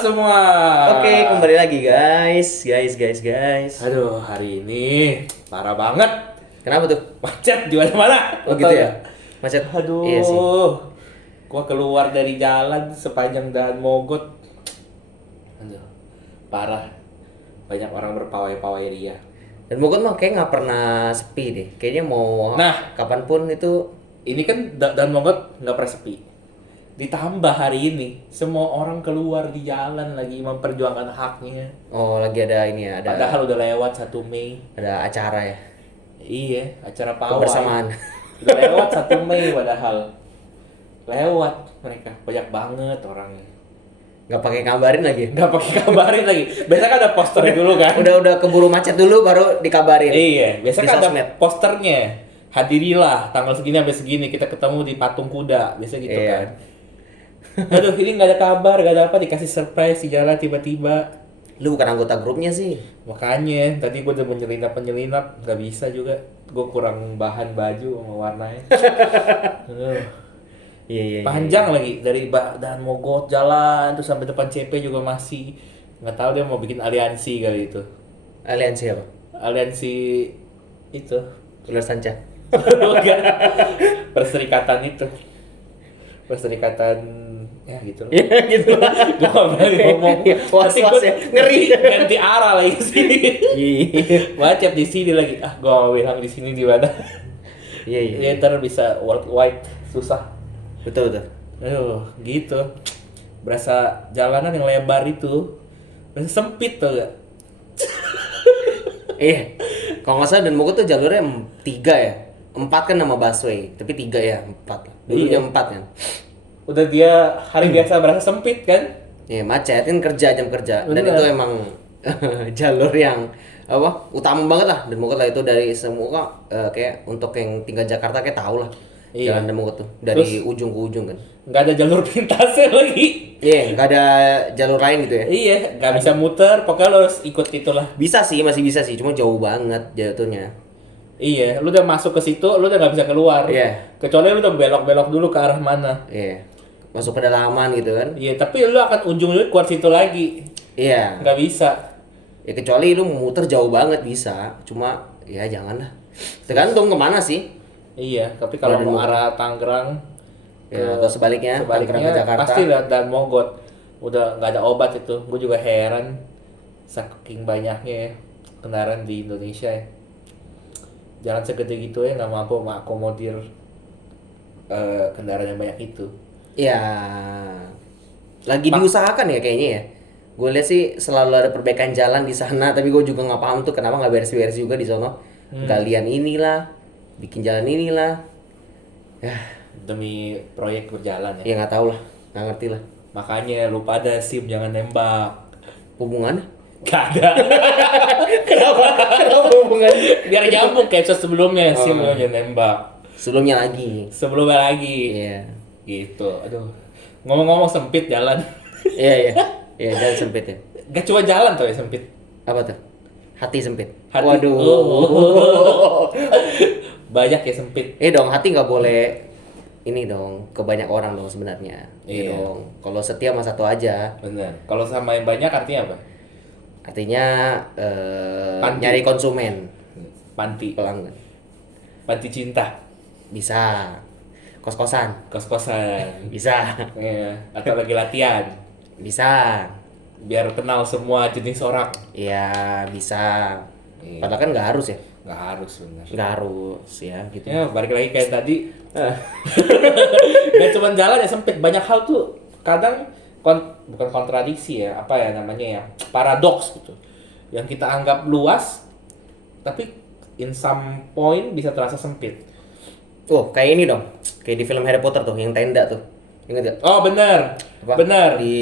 semua. Oke, kembali lagi guys. Aduh, hari ini parah banget. Kenapa tuh? Macet di mana-mana. Oh gitu ya? Macet. Aduh. Iya sih. Gua keluar dari jalan sepanjang Daan Mogot. Aduh, parah. Banyak orang berpawai-pawai ria. Dan Bogor mah kayak nggak pernah sepi deh. Kayaknya mau kapanpun itu. Ini kan Daan Mogot nggak pernah sepi. Ditambah hari ini, semua orang keluar di jalan lagi memperjuangkan haknya. Oh, lagi ada ini ya, ada. Padahal udah lewat 1 Mei. Ada acara ya. Iya, acara pawai. Kebersamaan. Udah lewat 1 Mei padahal. Lewat mereka, banyak banget orangnya. Nggak pakai kabarin lagi. Nggak pakai kabarin lagi. Biasa kan ada poster dulu kan. Udah keburu macet dulu baru dikabarin. Iya, biasa Di kan ada sosmed. posternya. Hadirilah tanggal segini sampai segini kita ketemu di patung kuda, biasa gitu Iya. kan. Aduh, ini nggak ada kabar, nggak ada apa, dikasih surprise di jalan tiba-tiba. Lu bukan anggota grupnya sih. Makanya tadi gue udah menyelinap nggak bisa juga, gue kurang bahan baju sama warnanya. Iya. Panjang lagi dari Daan Mogot jalan terus sampai depan CP juga masih nggak tahu dia mau bikin aliansi kali itu. Aliansi apa? Aliansi itu. Ular sanca. Bukan. Perserikatan itu. Perserikatan ya gitu loh. Iya gitu lah. Gue nggak berani ngomong. Was-was ya. Ngeri. Ganti arah lagi sih. Iya. Macet di sini lagi. Ah, gue mau bilang di sini di mana. Iya. Ya ntar bisa worldwide susah. Betul. Aduh, gitu. Berasa jalanan yang lebar itu berasa sempit tuh gak? Iya. Kalau nggak salah dan Mogot tuh jalurnya 3 ya. 4 kan nama busway, tapi 3 ya, 4. Dulunya 4 kan. Udah dia hari biasa berasa sempit kan? Iya, macet kan jam kerja. Dan Bener. itu emang jalur yang apa? Utama banget lah. Dan Mogot lah itu dari semua kayak untuk yang tinggal Jakarta kayak tahu lah. Iya. Jalan dan Mogot tuh dari ujung ke ujung kan. Nggak ada jalur pintasnya lagi. Iya, nggak ada jalur lain gitu ya. Iya, nggak bisa muter, pokoknya lo harus ikut itulah. Bisa sih, masih bisa sih, cuma jauh banget jatuhnya. Iya, lu udah masuk ke situ, lu udah nggak bisa keluar. Iya. Kecuali lu udah belok-belok dulu ke arah mana. Iya. Masuk pedalaman gitu kan. Iya, tapi lu akan ujung-ujungnya keluar situ lagi. Iya. Nggak bisa. Ya kecuali lu mau muter jauh banget bisa, cuma ya jangan lah. Tergantung kemana sih. Iya, tapi kalau mau arah Tangerang Ya, atau sebaliknya, Tangerang ke Jakarta. pasti lihat Daan Mogot. Udah nggak ada obat itu. Gue juga heran saking banyaknya ya kendaraan di Indonesia ya. Jalan segede gitu ya nggak mampu mengakomodir kendaraan yang banyak itu. Ya, lagi diusahakan ya kayaknya ya. Gue lihat sih selalu ada perbaikan jalan di sana, tapi gue juga nggak paham tuh kenapa nggak beres-beres juga di sono. Galian inilah, bikin jalan inilah. Ya, Demi proyek berjalan ya. ya nggak tahu lah, nggak ngerti lah. Makanya lu pada SIM jangan nembak. Hubungannya? Gak ada. Kenapa hubungannya? Biar nyambung kayak episode sebelumnya SIM lu jangan nembak. Sebelumnya lagi. Sebelumnya lagi. Iya. Gitu. Aduh. Ngomong-ngomong sempit jalan. Iya. Iya, jalan sempit ya. Gak cuma jalan tuh ya sempit. Apa tuh? Hati sempit. Hati. Waduh. Banyak ya sempit. Dong, hati nggak boleh ini dong ke banyak orang dong sebenarnya. Iya. Dong. Kalau setia sama satu aja. Bener. Kalau sama yang banyak artinya apa? Artinya Panti. nyari konsumen, Panti. pelanggan. Panti cinta. Bisa. Kos-kosan. Kos-kosan. Bisa. Iya. Atau lagi latihan. Bisa. Biar kenal semua jenis orang. Iya, bisa. Iya. Padahal kan nggak harus ya. Nggak harus bener. Nggak harus ya gitu. Ya balik lagi kayak tadi. Gak cuma jalan ya sempit. Banyak hal tuh kadang bukan kontradiksi ya. Apa ya namanya ya. Paradoks gitu. Yang kita anggap luas. Tapi in some point bisa terasa sempit. Oh, kayak ini dong. Kayak di film Harry Potter tuh, yang tenda tuh. Ingat gak? Oh bener. Apa? Bener. Di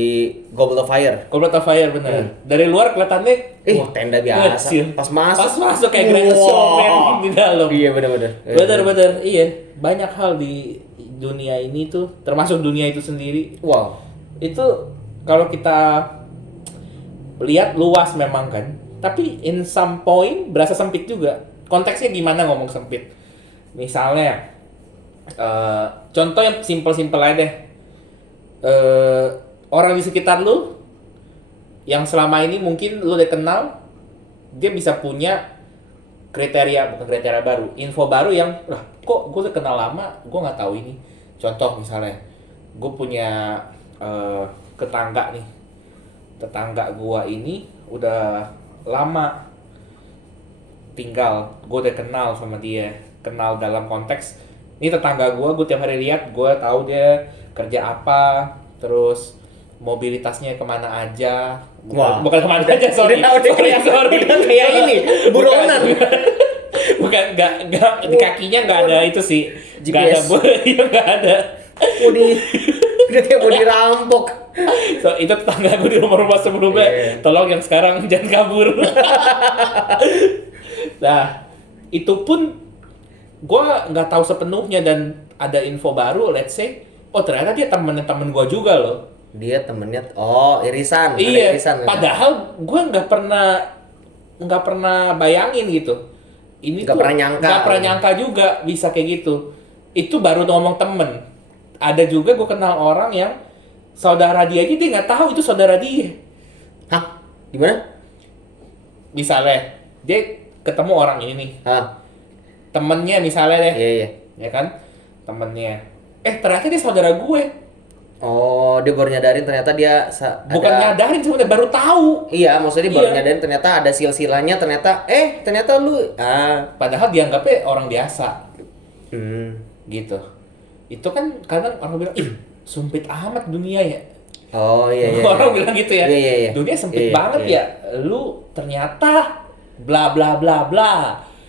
Goblet of Fire. Goblet of Fire bener. Dari luar kelihatannya wah, Tenda biasa. kecil. Pas masuk. Pas masuk kayak Greatest Showman di dalam. Iya benar-benar. Bener. Iya. Banyak hal di dunia ini tuh, termasuk dunia itu sendiri. Wow. Itu kalau kita lihat luas memang kan. Tapi in some point berasa sempit juga. Konteksnya gimana ngomong sempit? Misalnya, contoh yang simpel-simpel aja deh. Orang di sekitar lu yang selama ini mungkin lu udah kenal, dia bisa punya bukan kriteria baru, info baru yang lah kok gue udah kenal lama, gue nggak tahu ini. Contoh misalnya, gue punya tetangga nih, tetangga gue ini udah lama tinggal, gue udah kenal sama dia, kenal dalam konteks ini tetangga gue tiap hari lihat, gue tahu dia kerja apa, terus mobilitasnya kemana aja. Wah. Bukan kemana aja, sorry. Sorry. Udah kayak ini, buronan. Bukan, nggak di kakinya nggak ada itu sih. Nggak ada, GPS. iya nggak ada. Udah kayak mau dirampok. So, itu tetangga gue di rumah-rumah sebelumnya. Iya. Tolong yang sekarang jangan kabur. Nah, itu pun gue nggak tahu sepenuhnya dan ada info baru, let's say, oh ternyata dia temen gue juga loh. Dia temennya, oh irisan, ada Iya, irisan. padahal gue nggak pernah bayangin gitu. Ini Nggak tuh pernah nyangka. nggak pernah nyangka juga bisa kayak gitu. Itu baru ngomong temen. Ada juga gue kenal orang yang saudara dia aja dia nggak tahu itu saudara dia. Hah? Gimana? Misalnya dia ketemu orang ini nih, Hah? temennya misalnya deh, Iya, iya. ya kan, temennya. Ternyata dia saudara gue. Oh, dia baru nyadarin ternyata dia Bukan nyadarin sebenarnya, baru tahu. Iya, maksudnya dia baru Iya. nyadarin ternyata ada silsilahnya, ternyata lu Padahal dianggapnya orang biasa. hmm. Gitu. Itu kan kadang orang bilang, ih sempit amat dunia ya. Oh iya iya. Orang iya. bilang gitu ya. Iya, iya, iya. Dunia sempit Iya, banget iya. ya. Lu ternyata bla bla bla bla.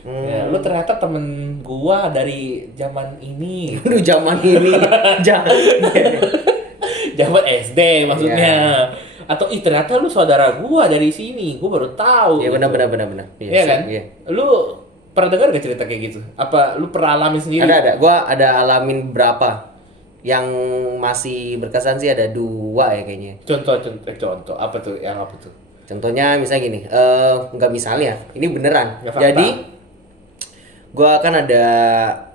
Ya, lu ternyata temen gua dari zaman ini. Aduh, zaman ini. Zaman SD maksudnya. Iya. Atau ternyata lu saudara gua dari sini. Gua baru tahu. Iya gitu. benar. Iya kan? Iya. Lu pernah dengar gak cerita kayak gitu? Apa lu pernah alami sendiri? Ada. Gua ada alamin berapa. Yang masih berkesan sih ada 2 ya kayaknya. Contoh apa tuh? Yang apa tuh? Contohnya misalnya gini, nggak misalnya, ini beneran. Ya, fakta. Jadi, gua kan ada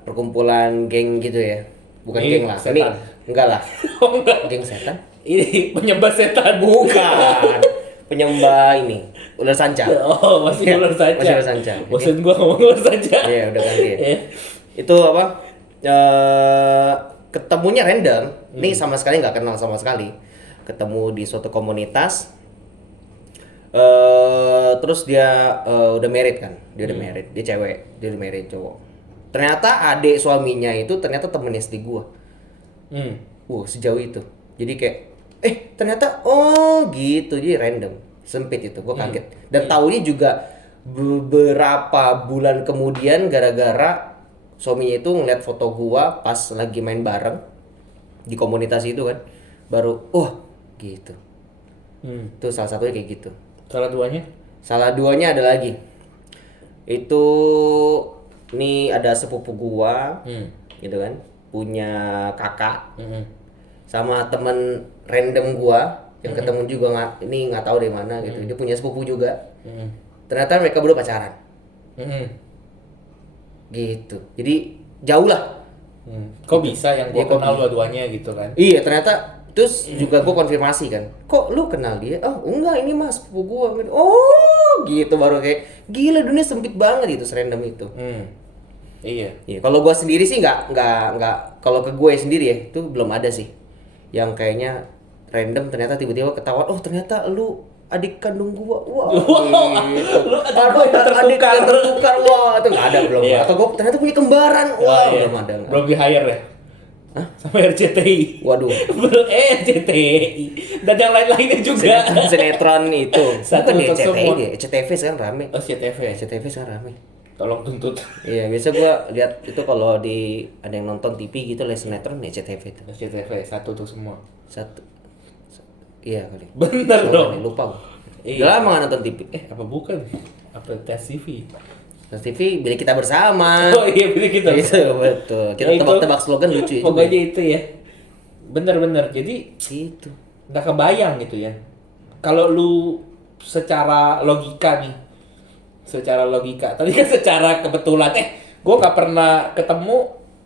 perkumpulan geng gitu ya. Bukan Ini geng lah, setan. ini enggak lah. Oh enggak. Geng setan? Ini penyembah setan. Bukan. Penyembah ini, ular sanca. Oh, masih Iya, ular saja. masih ular sanca. Bosan gua ngomong ular saja. Iya, udah ganti ya. Iya. Itu apa? Ketemunya random. Nih sama sekali nggak kenal sama sekali. Ketemu di suatu komunitas. Terus dia udah married kan, dia udah married, dia cewek, dia udah married cowok. Ternyata adik suaminya itu ternyata temen SD gua. Sejauh itu. Jadi kayak, ternyata oh gitu, jadi random, sempit itu, gua kaget. Dan taunya juga beberapa bulan kemudian gara-gara suaminya itu ngeliat foto gua pas lagi main bareng di komunitas itu kan, baru, gitu. Itu salah satunya kayak gitu. Salah duanya? Salah duanya ada lagi. Itu nih ada sepupu gua, gitu kan, punya kakak sama temen random gua yang ketemu juga nggak tahu dari mana gitu. Dia punya sepupu juga. Ternyata mereka berdua pacaran. Gitu. Jadi jauh lah. Kok bisa yang gua Iya, kok kenal bisa. dua-duanya gitu kan? Iya, ternyata terus juga gue konfirmasi kan, kok lu kenal dia? Oh enggak, ini mas sepupu gue. Oh gitu, baru kayak gila, dunia sempit banget itu, serandom itu. Iya. Iya, kalau gue sendiri sih nggak kalau ke gue sendiri ya itu belum ada sih yang kayaknya random ternyata tiba-tiba ketahuan, oh ternyata lu adik kandung gua. Wah gitu. Lu adik Adik yang tertukar, wah itu nggak ada belum. Iya. Atau gue ternyata punya kembaran, wah belum ada. Belum di hire ya? Sama RCTI. Waduh. Belum RCTI. Dan yang lain-lainnya juga. Sinetron itu. Satu Bukan di untuk RCTI semua. deh, RCTV sekarang rame. Oh, CTV. RCTV sekarang rame. Tolong tuntut. Iya, biasa gua lihat itu kalau di ada yang nonton TV gitu lah sinetron ya RCTV itu. CTV satu untuk semua. Satu. Iya kali. Bener Soalnya dong. nih, lupa gua. Iya. Udah lama nggak nonton TV. Apa bukan? Apa tes TV? Terus TV bila kita bersama. Oh iya, bener kita. Itu betul. Kita Ya, itu. tebak-tebak slogan lucu itu. Pokoknya itu ya. Bener-bener. Jadi Gitu. nggak kebayang gitu ya. Kalau lu secara logika nih, secara logika. Tadi kan secara kebetulan. Gue nggak pernah ketemu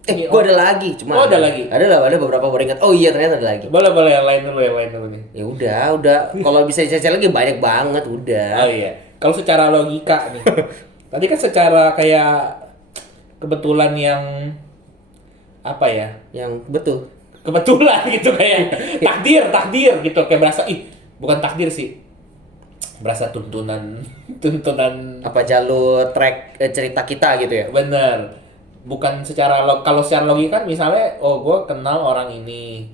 Gue ada lagi, cuma Oh, ada lagi? ada beberapa baru ingat. Oh iya, ternyata ada lagi. Boleh yang lain dulu nih. Ya udah. Kalau bisa cecil lagi banyak banget, udah. Oh iya. Kalau secara logika nih. Tadi kan secara kayak kebetulan yang apa ya? Yang betul. Kebetulan gitu kayak takdir gitu kayak berasa bukan takdir sih. Berasa tuntunan Apa jalur track cerita kita gitu ya? bener. Bukan secara kalau secara logika kan misalnya gue kenal orang ini.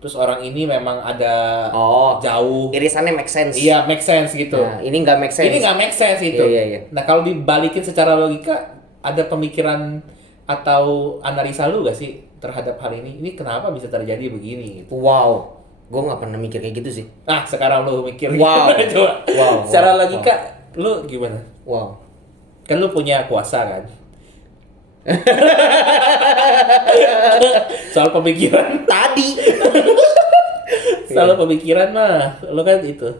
Terus orang ini memang ada Oh, jauh. irisannya make sense. Iya, make sense gitu. Nah, ini nggak make sense. Ini nggak make sense itu. Iya. Nah, kalau dibalikin secara logika, ada pemikiran atau analisa lu gak sih terhadap hal ini? Ini kenapa bisa terjadi begini? Gitu. Wow, gue nggak pernah mikir kayak gitu sih. Nah, sekarang lu mikir Wow. gimana coba? Wow. Secara logika, lu gimana? Wow. Kan lu punya kuasa kan? Soal pemikiran. Tadi. Soal pemikiran mah, lu kan itu.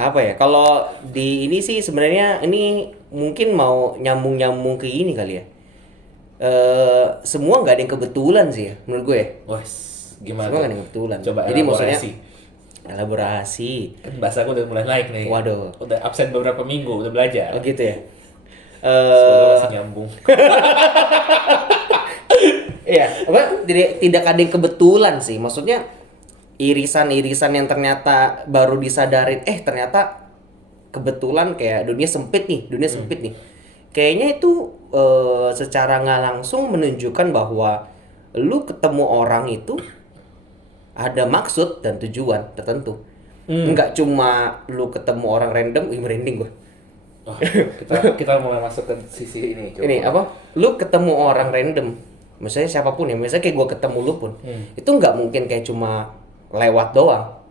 Apa ya? Kalau di ini sih sebenarnya ini mungkin mau nyambung ke ini kali ya. Semua nggak ada yang kebetulan sih ya, menurut gue. Wah, gimana? Semua nggak ada yang kebetulan. Coba Jadi maksudnya elaborasi. elaborasi. Kan bahasa gue udah mulai naik nih. Waduh. Udah absen beberapa minggu, udah belajar. Oh gitu ya. Semoga masih nyambung. Iya, apa tidak ada yang kebetulan sih. Maksudnya irisan-irisan yang ternyata baru disadarin, ternyata kebetulan kayak dunia sempit nih. Kayaknya itu secara nggak langsung menunjukkan bahwa lu ketemu orang itu ada maksud dan tujuan tertentu. Nggak cuma lu ketemu orang random, merinding gue. Oh, kita mulai masuk ke sisi ini. Coba. Ini apa? Lu ketemu orang random, misalnya siapapun ya, misalnya kayak gue ketemu lu pun, itu nggak mungkin kayak cuma lewat doang.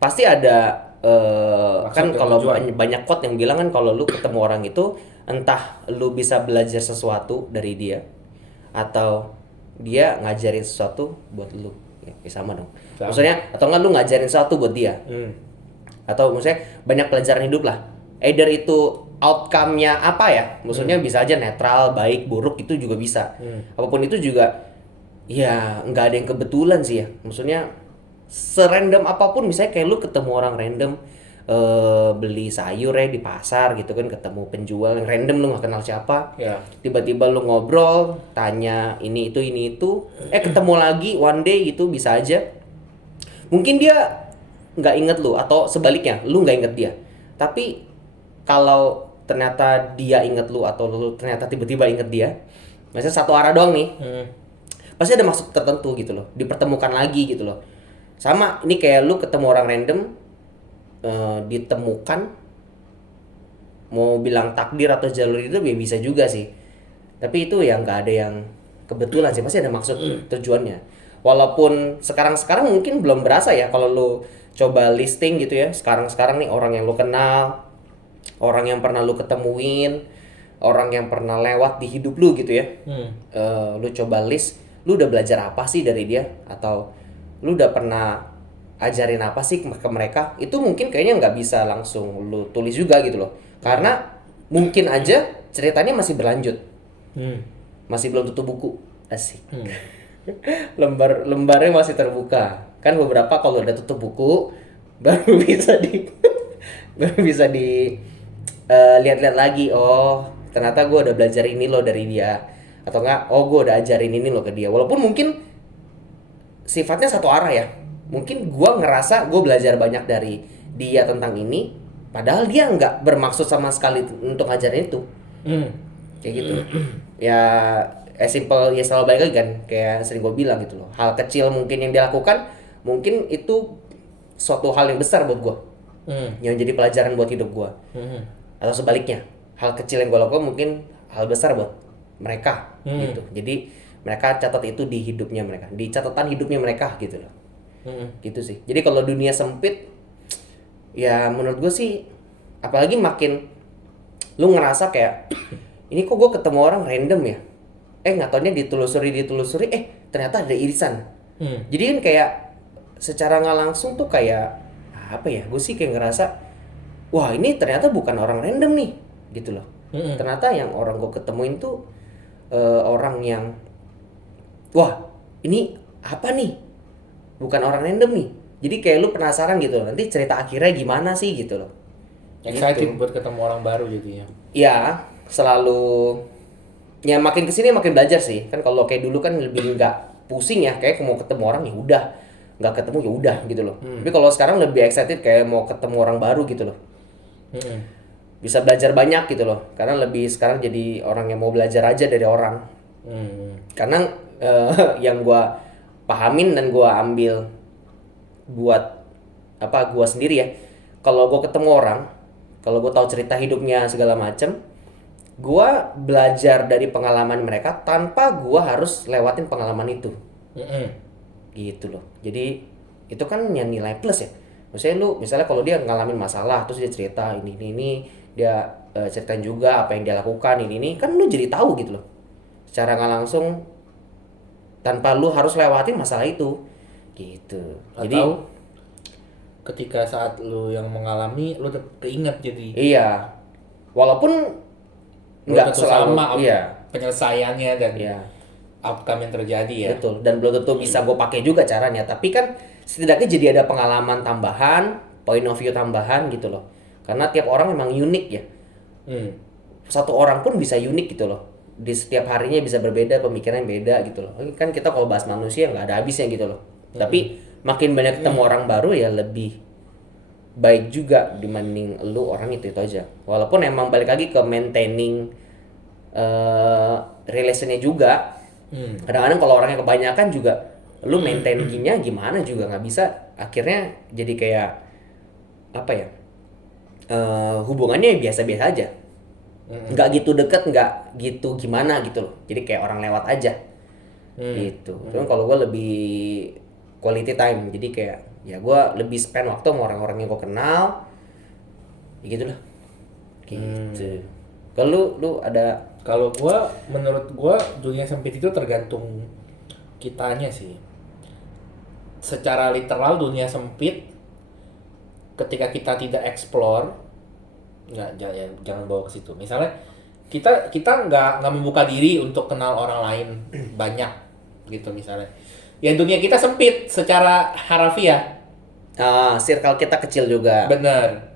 Pasti ada kan dan kalau tujuan. banyak quote yang bilang kan kalau lu ketemu orang itu entah lu bisa belajar sesuatu dari dia atau dia ngajarin sesuatu buat lu. Ya, sama dong. Sama. Maksudnya atau enggak lu ngajarin sesuatu buat dia. Atau maksudnya banyak pelajaran hidup lah. Either itu outcome-nya apa ya? Maksudnya bisa aja netral, baik, buruk itu juga bisa. Apapun itu juga ya nggak ada yang kebetulan sih ya. Maksudnya serandom apapun, misalnya kayak lu ketemu orang random beli sayur ya di pasar gitu kan, ketemu penjual yang random lu nggak kenal siapa. Ya. Tiba-tiba lu ngobrol, tanya ini itu, ketemu lagi one day gitu bisa aja. Mungkin dia nggak inget lu atau sebaliknya, lu nggak inget dia. Tapi kalau ternyata dia inget lu atau lu ternyata tiba-tiba inget dia, maksudnya satu arah doang nih, pasti ada maksud tertentu gitu loh, dipertemukan lagi gitu loh. Sama ini kayak lu ketemu orang random, ditemukan, mau bilang takdir atau jalur itu ya bisa juga sih. Tapi itu ya nggak ada yang kebetulan sih, pasti ada maksud tujuannya. Walaupun sekarang mungkin belum berasa ya kalau lu coba listing gitu ya, sekarang nih orang yang lu kenal, orang yang pernah lu ketemuin, orang yang pernah lewat di hidup lu gitu ya. Lu coba list, lu udah belajar apa sih dari dia, atau lu udah pernah ajarin apa sih ke mereka. Itu mungkin kayaknya nggak bisa langsung lu tulis juga gitu loh, karena mungkin aja ceritanya masih berlanjut, masih belum tutup buku, asik. Lembarnya masih terbuka kan, beberapa kalau udah tutup buku baru bisa di lihat-lihat lagi. Oh ternyata gue udah belajar ini loh dari dia, atau enggak oh gue udah ajarin ini loh ke dia. Walaupun mungkin sifatnya satu arah ya, mungkin gue ngerasa gue belajar banyak dari dia tentang ini, padahal dia nggak bermaksud sama sekali untuk ngajarin itu. Kayak gitu. Ya simple ya, selalu balik lagi kan, kayak sering gue bilang gitu loh, hal kecil mungkin yang dia lakukan mungkin itu suatu hal yang besar buat gue, yang jadi pelajaran buat hidup gue. Atau sebaliknya, hal kecil yang gue lakukan mungkin hal besar buat mereka gitu. Jadi mereka catat itu di hidupnya mereka, di catatan hidupnya mereka gitu loh. Gitu sih. Jadi kalau dunia sempit ya menurut gue sih, apalagi makin lu ngerasa kayak ini kok gue ketemu orang random ya, nggak taunya ditelusuri ternyata ada irisan. Jadi kan kayak secara nggak langsung tuh kayak apa ya, gue sih kayak ngerasa wah ini ternyata bukan orang random nih gitu loh. Ternyata yang orang gue ketemuin tuh orang yang wah ini apa nih, bukan orang random nih. Jadi kayak lu penasaran gitu, nanti cerita akhirnya gimana sih gitu loh. Excited Gitu. buat ketemu orang baru jadinya. Ya selalu, ya makin kesini makin belajar sih kan. Kalau kayak dulu kan lebih nggak pusing ya, kayak mau ketemu orang ya udah, nggak ketemu ya udah gitu loh. Tapi kalau sekarang lebih excited kayak mau ketemu orang baru gitu loh, Mm-mm. bisa belajar banyak gitu loh, karena lebih sekarang jadi orang yang mau belajar aja dari orang. Karena yang gua pahamin dan gua ambil buat apa gua sendiri ya, kalau gua ketemu orang, kalau gua tahu cerita hidupnya segala macem, gua belajar dari pengalaman mereka tanpa gua harus lewatin pengalaman itu. Mm-mm. Gitu loh. Jadi itu kan yang nilai plus ya. Maksudnya lu misalnya kalau dia ngalamin masalah terus dia cerita ini dia ceritain juga apa yang dia lakukan ini kan lu jadi tahu gitu loh. Secara nggak langsung tanpa lu harus lewatin masalah itu. Gitu. Jadi Atau ketika saat lu yang mengalami, lu keinget jadi iya. Walaupun belum nggak tentu selalu sama iya. penyelesaiannya dan Iya. outcome yang terjadi ya. Betul, dan belum tentu bisa gue pakai juga caranya. Tapi kan setidaknya jadi ada pengalaman tambahan, point of view tambahan gitu loh. Karena tiap orang memang unik ya. Hmm. Satu orang pun bisa unik gitu loh. Di setiap harinya bisa berbeda, pemikirannya beda gitu loh. Kan kita kalau bahas manusia nggak ada habisnya gitu loh. Tapi makin banyak ketemu orang baru ya lebih baik juga dibanding lu orang itu aja. Walaupun emang balik lagi ke maintaining relationnya juga. Kadang-kadang kalau orangnya kebanyakan juga lu maintainnya gimana juga nggak bisa, akhirnya jadi kayak apa ya, hubungannya biasa-biasa aja, nggak gitu deket, nggak gitu gimana gitu loh, jadi kayak orang lewat aja gitu. Cuman kalau gue lebih quality time, jadi kayak ya gue lebih spend waktu sama orang-orang yang gue kenal, ya gitu lah gitu. Kalau lu ada Kalau menurut gua dunia sempit itu tergantung kitanya sih. Secara literal dunia sempit, ketika kita tidak explore, jangan bawa ke situ. Misalnya kita nggak membuka diri untuk kenal orang lain banyak gitu misalnya. Ya dunia kita sempit secara harafiah. circle kita kecil juga. Bener.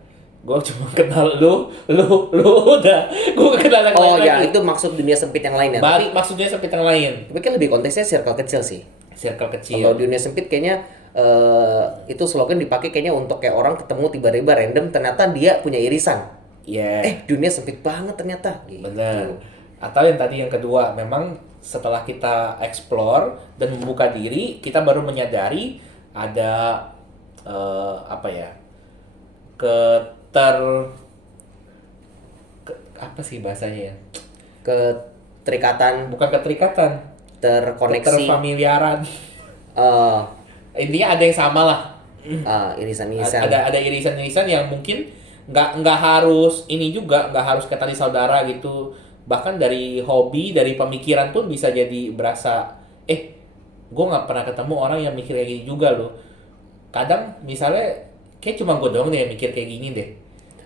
Gue cuma kenal lu udah. Gue gak kenal yang Oh lain ya, lagi. itu maksud dunia sempit yang lain ya. Balik maksudnya sempit yang lain. Tapi kan lebih konteksnya circle kecil sih. Circle kecil. Kalau dunia sempit kayaknya itu slogan dipakai kayaknya untuk kayak orang ketemu tiba-tiba random ternyata dia punya irisan. Iya. Dunia sempit banget ternyata. Gitu. Bener. Atau yang tadi yang kedua, memang setelah kita explore dan membuka diri, kita baru menyadari ada apa ya? Apa sih bahasanya ya? Keterikatan, Bukan keterikatan, terkoneksi, keterfamiliaran. eh, Intinya ada yang sama lah. irisan-irisan. Ada irisan-irisan yang mungkin nggak harus ini juga, nggak harus kayak tadi saudara gitu. Bahkan dari hobi, dari pemikiran pun bisa jadi berasa, gue nggak pernah ketemu orang yang mikir kayak gini juga loh. Kadang misalnya kayak cuma gue doang deh yang mikir kayak gini deh.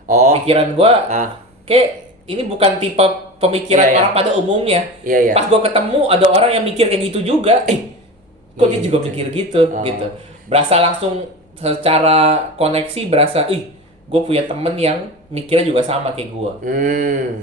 Oh, Pikiran gue ah, kayak ini bukan tipe pemikiran Iya, iya. orang pada umumnya. Iya, iya. Pas gue ketemu ada orang yang mikir kayak gitu juga, kok dia Iya, juga gitu. mikir gitu, Oh. gitu. Berasa langsung secara koneksi berasa, gue punya temen yang mikirnya juga sama kayak gue,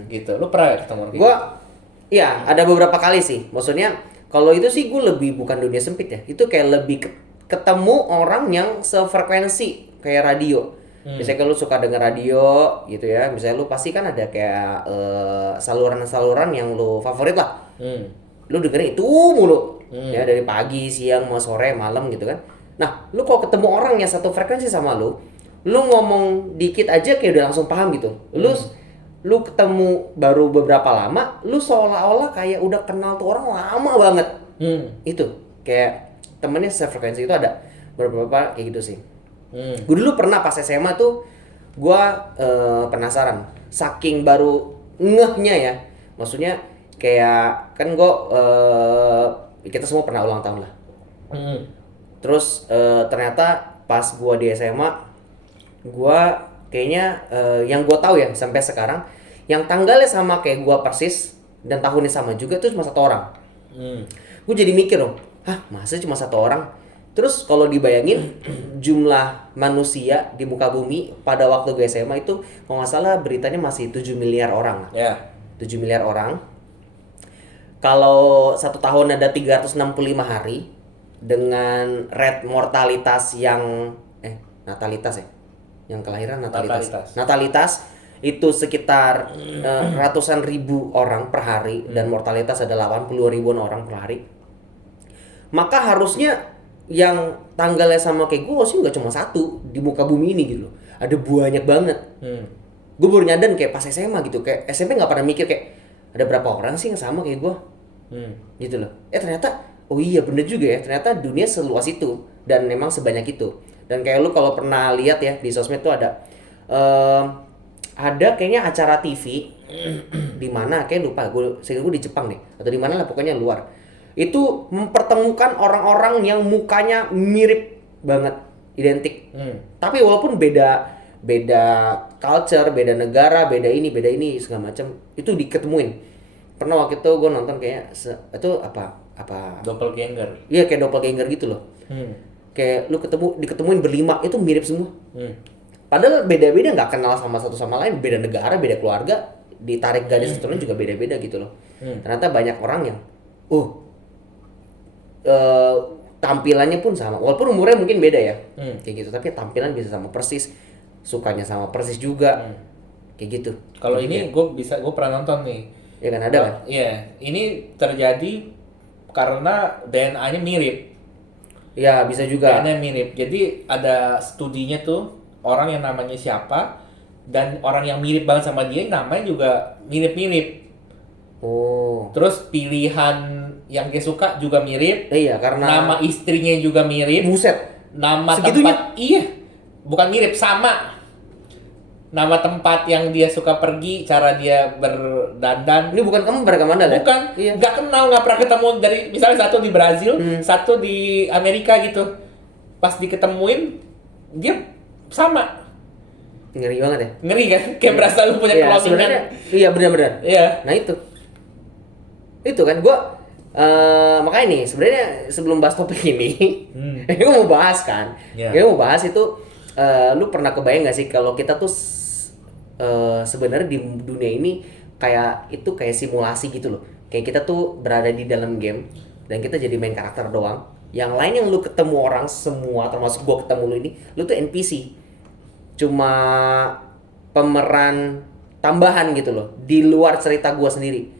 gitu. Lu pernah gak ketemu orang kayak Gua, gitu? ya ada beberapa kali sih. Maksudnya kalau itu sih gue lebih bukan dunia sempit ya. Itu kayak lebih ketemu orang yang sefrekuensi kayak radio. Misalnya kalau lu suka denger radio gitu ya. Misalnya lu pasti kan ada kayak saluran-saluran yang lu favorit lah. Lu dengerin itu mulu. Ya dari pagi, siang, mau sore, malam gitu kan. Nah, lu kalau ketemu orang yang satu frekuensi sama lu ngomong dikit aja kayak udah langsung paham gitu. Lu ketemu baru beberapa lama, lu seolah-olah kayak udah kenal tuh orang lama banget. Itu kayak temennya sefrekuensi itu ada beberapa kayak gitu sih. Gue dulu pernah pas SMA tuh gue penasaran, saking baru ngehnya ya. Maksudnya kayak kan gue kita semua pernah ulang tahun lah. Terus ternyata pas gue di SMA, gue kayaknya yang gue tahu ya sampai sekarang, yang tanggalnya sama kayak gue persis dan tahunnya sama juga itu cuma satu orang. Gue jadi mikir dong, hah masa cuma satu orang? Terus kalau dibayangin jumlah manusia di muka bumi pada waktu gue SMA itu kalau nggak salah beritanya masih 7 miliar orang. Ya. 7 miliar orang. Kalau satu tahun ada 365 hari dengan rate mortalitas yang natalitas ya, yang kelahiran natalitas itu sekitar ratusan ribu orang per hari dan mortalitas ada 80 ribuan orang per hari. Maka harusnya yang tanggalnya sama kayak gue sih nggak cuma satu di muka bumi ini gitu loh, ada banyak banget. Gue baru nyadar kayak pas SMA gitu, kayak SMP nggak pernah mikir kayak ada berapa orang sih yang sama kayak gue. Gitu loh. Ternyata oh iya bener juga ya, ternyata dunia seluas itu dan memang sebanyak itu. Dan kayak lu kalau pernah lihat ya di sosmed tuh ada kayaknya acara TV di mana kayak lupa gue di Jepang deh atau di mana lah pokoknya luar. Itu mempertemukan orang-orang yang mukanya mirip banget, identik. Tapi walaupun beda culture, beda negara, beda ini segala macam itu diketemuin. Pernah waktu itu gue nonton kayak itu apa Doppelganger. iya kayak doppelganger gitu loh. Kayak lu diketemuin berlima itu mirip semua. Padahal beda-beda nggak kenal sama satu sama lain, beda negara, beda keluarga, ditarik garis keturunan juga beda-beda gitu loh. Ternyata banyak orang yang tampilannya pun sama, walaupun umurnya mungkin beda ya, kayak gitu, tapi tampilan bisa sama persis, sukanya sama persis juga, kayak gitu. Kalau ini gue pernah nonton nih. Ya kan ada kan? Iya, ini terjadi karena DNA-nya mirip. Ya bisa juga. DNA mirip. Jadi ada studinya tuh orang yang namanya siapa dan orang yang mirip banget sama dia namanya juga mirip-mirip. Oh. Terus pilihan yang dia suka juga mirip. Iya karena nama istrinya juga mirip. Buset. Nama segitunya? tempat bukan mirip, sama. Nama tempat yang dia suka pergi, cara dia berdandan. Ini bukan kamu pernah kemana deh? Bukan, iya. Nggak kenal, nggak pernah ketemu. Dari misalnya satu di Brazil, satu di Amerika gitu. Pas diketemuin, dia sama. Ngeri banget ya? Ngeri kan? Kayak berasa lu punya kelompokan. Iya benar-benar. Iya. Nah itu kan gue makanya nih sebenarnya sebelum bahas topik ini, gue mau bahas kan. Gue mau bahas itu, lu pernah kebayang nggak sih kalau kita tuh sebenarnya di dunia ini kayak simulasi gitu loh. Kayak kita tuh berada di dalam game dan kita jadi main karakter doang. Yang lain yang lu ketemu orang semua, termasuk gua ketemu lu ini, lu tuh NPC. Cuma pemeran tambahan gitu loh, di luar cerita gua sendiri.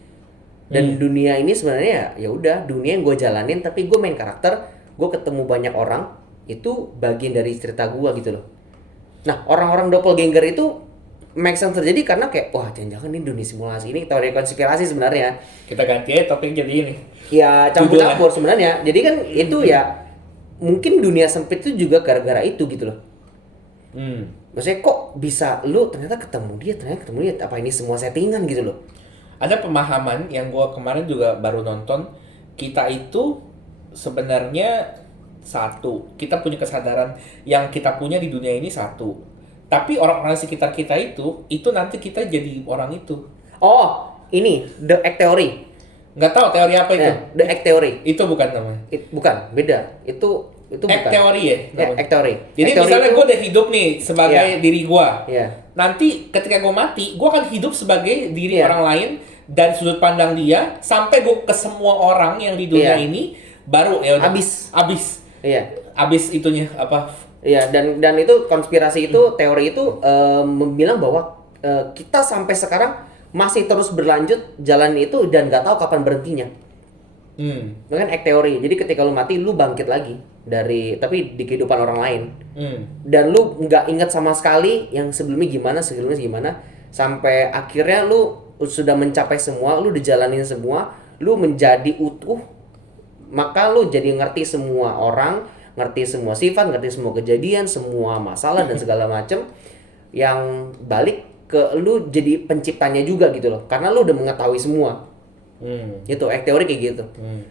Dan dunia ini sebenarnya ya udah dunia yang gue jalanin, tapi gue main karakter, gue ketemu banyak orang, itu bagian dari cerita gua gitu loh. Nah, orang-orang doppelganger itu make sense terjadi karena kayak wah jangan-jangan ini dunia simulasi, ini teori konspirasi sebenarnya. Kita ganti aja topik jadi ini. Ya campur-campur sebenarnya. Jadi kan itu ya mungkin dunia sempit itu juga gara-gara itu gitu loh. Maksudnya kok bisa lu ternyata ketemu dia, apa ini semua settingan gitu loh. Ada pemahaman yang gue kemarin juga baru nonton, kita itu sebenarnya satu, kita punya kesadaran yang kita punya di dunia ini satu, tapi orang-orang sekitar kita itu nanti kita jadi orang itu. Oh ini The Egg Theory. Nggak tahu teori apa itu. The Egg Theory. Itu bukan namanya. Bukan, beda. Itu bukan. Egg Theory ya? Egg Theory. Jadi Egg misalnya itu... gue udah hidup nih sebagai diri gue. Nanti ketika gue mati, gue akan hidup sebagai diri orang lain dan sudut pandang dia sampai gue ke semua orang yang di dunia ini, baru ya udah abis. Abis itunya apa? Iya, dan itu konspirasi itu, teori itu bilang bahwa kita sampai sekarang masih terus berlanjut jalan itu dan nggak tahu kapan berhentinya. Dengan egg teori. Jadi ketika lu mati lu bangkit lagi tapi di kehidupan orang lain. Dan lu nggak ingat sama sekali yang sebelumnya gimana sampai akhirnya lu sudah mencapai semua, lu dijalanin semua, lu menjadi utuh. Maka lu jadi ngerti semua orang, ngerti semua sifat, ngerti semua kejadian, semua masalah dan segala macem, yang balik ke lu jadi penciptanya juga gitu loh, karena lu udah mengetahui semua. Itu egg teori kayak gitu.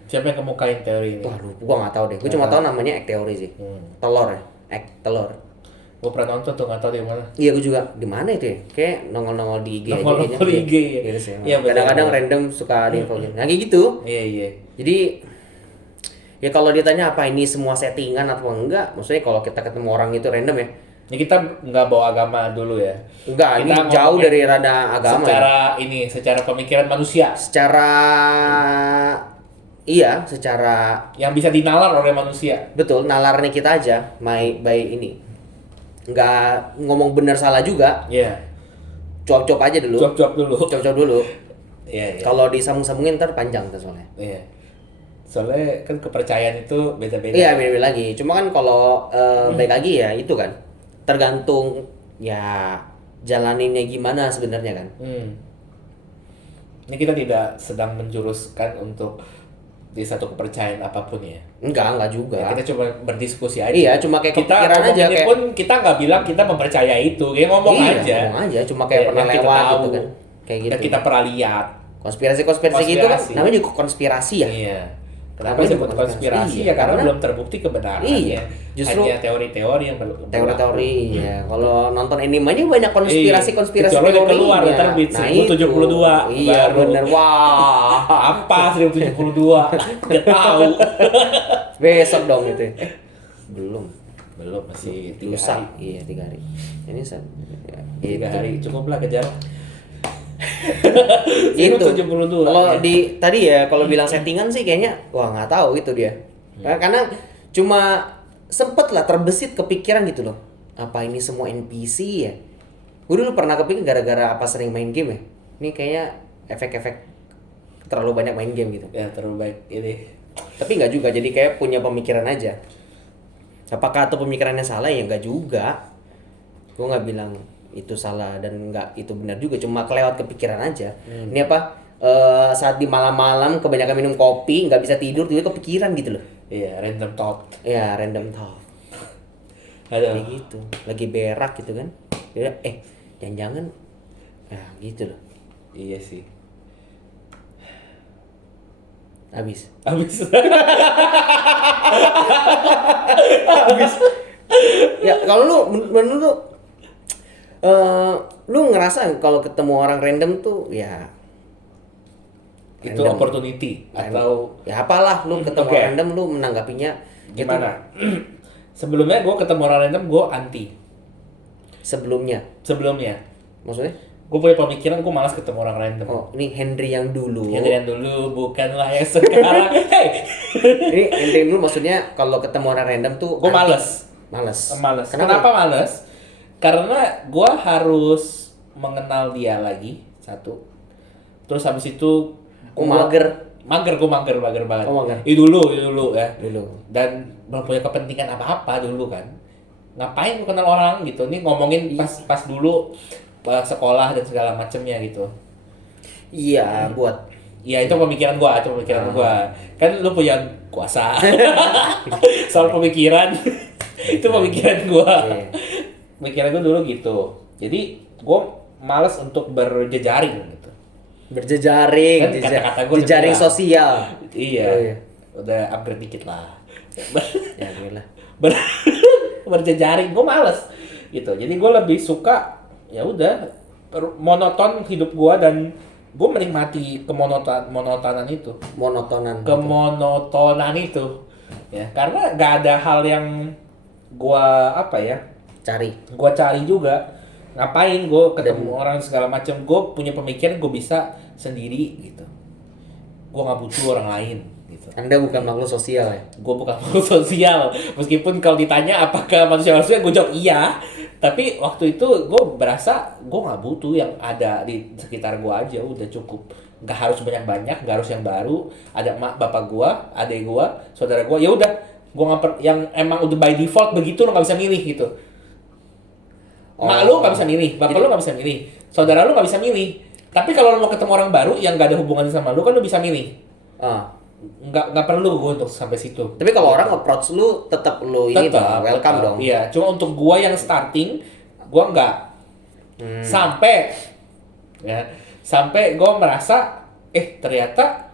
Siapa yang kemukain teori ini? Waduh, gua nggak tahu deh. Gua cuma tahu namanya egg teori sih. Telur ya, egg telur. Gue pernah nonton tuh, nggak tahu di mana. Iya, gue juga. Di mana itu ya? Kayak nongol-nongol di IG aja kayaknya. Nongol di IG, ya. Iya sih. Iya, bener, Kadang-kadang bener. random suka ada info gitu. Nah, kayak gitu. Iya, iya. Jadi ya kalau ditanya apa ini semua settingan atau enggak, maksudnya kalau kita ketemu orang itu random ya. Ini kita nggak bawa agama dulu ya. Enggak, ini Kita jauh ngomongin dari rada agama. secara ini, secara pemikiran manusia Secara iya, secara yang bisa dinalar oleh manusia. betul nalarnya kita aja, by ini. Nggak ngomong benar salah juga, Iya. cuap-cuap aja dulu. Cuap-cuap dulu. Cuap-cuap dulu. Iya, iya. Kalau disambung-sambungin ntar panjang tuh soalnya. Iya. Soalnya kan kepercayaan itu beda-beda. Iya, beda-beda lagi. Cuma kan kalau baik lagi ya itu kan tergantung ya jalaninnya gimana sebenarnya kan. Ini kita tidak sedang menjuruskan untuk di satu kepercayaan apapun ya. Enggak juga. Ya, kita cuma berdiskusi aja. Iya, cuma kayak kita kepikiran aja ngomonginnya kayak pun kita nggak bilang kita mempercayai itu, kayak ngomong iya, aja. ngomong aja, cuma kayak Ya, pernah yang kita lewat tahu, gitu kan. Kayak gitu. yang kita pernah lihat. Konspirasi-konspirasi gitu kan Konspirasi. namanya juga konspirasi ya. Iya. Kenapa Namanya disebut juga konspirasi? Iya, Ya karena karena- belum terbukti kebenarannya. Iya, justru- hanya teori-teori yang berlaku. Teori-teori ya. Kalau nonton anime aja banyak konspirasi-konspirasi Kecuali udah keluar, teorinya. ntar beat 1072 Iya, baru. bener. Wah. Apa 1072? Nggak tahu. Besok dong itu. Belum. Belum, masih 3 Lusa. hari. Iya, 3 hari. Ini ya, 3 gitu. hari cukup lah kejar. Itu 1072. kalau ya. di tadi ya kalau bilang settingan sih kayaknya wah nggak tahu itu dia. Karena cuma sempet lah terbesit kepikiran gitu loh. Apa ini semua NPC ya? Gue dulu pernah kepikir gara-gara apa sering main game ya. Ini kayaknya efek-efek terlalu banyak main game gitu. Ya terlalu baik ini. Tapi nggak juga, jadi kayak punya pemikiran aja. Apakah itu pemikirannya salah ya nggak juga. Gue nggak bilang itu salah dan nggak itu benar juga, cuma kelewat kepikiran aja. Ini apa saat di malam-malam kebanyakan minum kopi nggak bisa tidur tiba kepikiran gitu loh. Iya, random thought. Ya random thought Ada. kayak gitu, lagi berak gitu kan. Ya, jangan-jangan gitu loh. Iya sih. Habis. Ya kalau lu menurut lu lu ngerasa kalau ketemu orang random tuh ya Itu random. opportunity atau Ya apalah lu ketemu Oke. random lu menanggapinya gimana? Sebelumnya gue ketemu orang random, gue anti. sebelumnya. Sebelumnya, Maksudnya? gue punya pemikiran gue malas ketemu orang random. Oh, ini Henry yang dulu. Yang dari dulu bukanlah yang sekarang. Hey, Ini Henry yang dulu maksudnya kalau ketemu orang random tuh gue anti. males. Males. Males. Kenapa males? Karena gue harus mengenal dia lagi satu. Terus habis itu Mager. gue mager banget. Oh, mager. Itu dulu ya. Dulu. Dan belum punya kepentingan apa-apa dulu kan. Ngapain gue kenal orang gitu. Ini ngomongin pas dulu sekolah dan segala macemnya gitu. Iya, buat Iya itu pemikiran gua, Kan lu punya kuasa. Soal pemikiran. Itu pemikiran gua. Iya. Pemikiran gua dulu gitu. Jadi gua malas untuk berjejaring gitu. berjejaring, Kan kata-kata gua jejaring udah bilang. sosial. Iya. Oh, iya. Udah upgrade dikit lah. Ya, lah. Ber- berjejaring gua males gitu. Jadi gua lebih suka ya udah monoton hidup gua dan gue menikmati monotonan itu. Kemonotonan itu. Ya, karena gak ada hal yang gua gua cari juga. Ngapain gue ketemu orang segala macam. Gue punya pemikiran gue bisa sendiri gitu. Gue nggak butuh orang lain gitu. Anda bukan makhluk sosial ya? Gue bukan makhluk sosial. Meskipun kalau ditanya apakah manusia sosial, gue jawab iya. Tapi waktu itu gue berasa gue nggak butuh yang ada di sekitar gue aja, udah cukup. Nggak harus banyak-banyak, nggak harus yang baru. Ada bapak gue, adik gue, saudara gue. Ya udah, gue yang emang udah by default begitu, lo nggak bisa milih gitu. Mak lu nggak bisa milih, bapak lu nggak bisa milih, saudara lu nggak bisa milih. Tapi kalau lo mau ketemu orang baru yang nggak ada hubungan sama lu kan lu bisa milih. Nggak perlu gue untuk sampai situ. Tapi kalau orang approach lu tetap lu ini dong, welcome dong. Iya, cuma untuk gua yang starting, gua nggak sampai gua merasa ternyata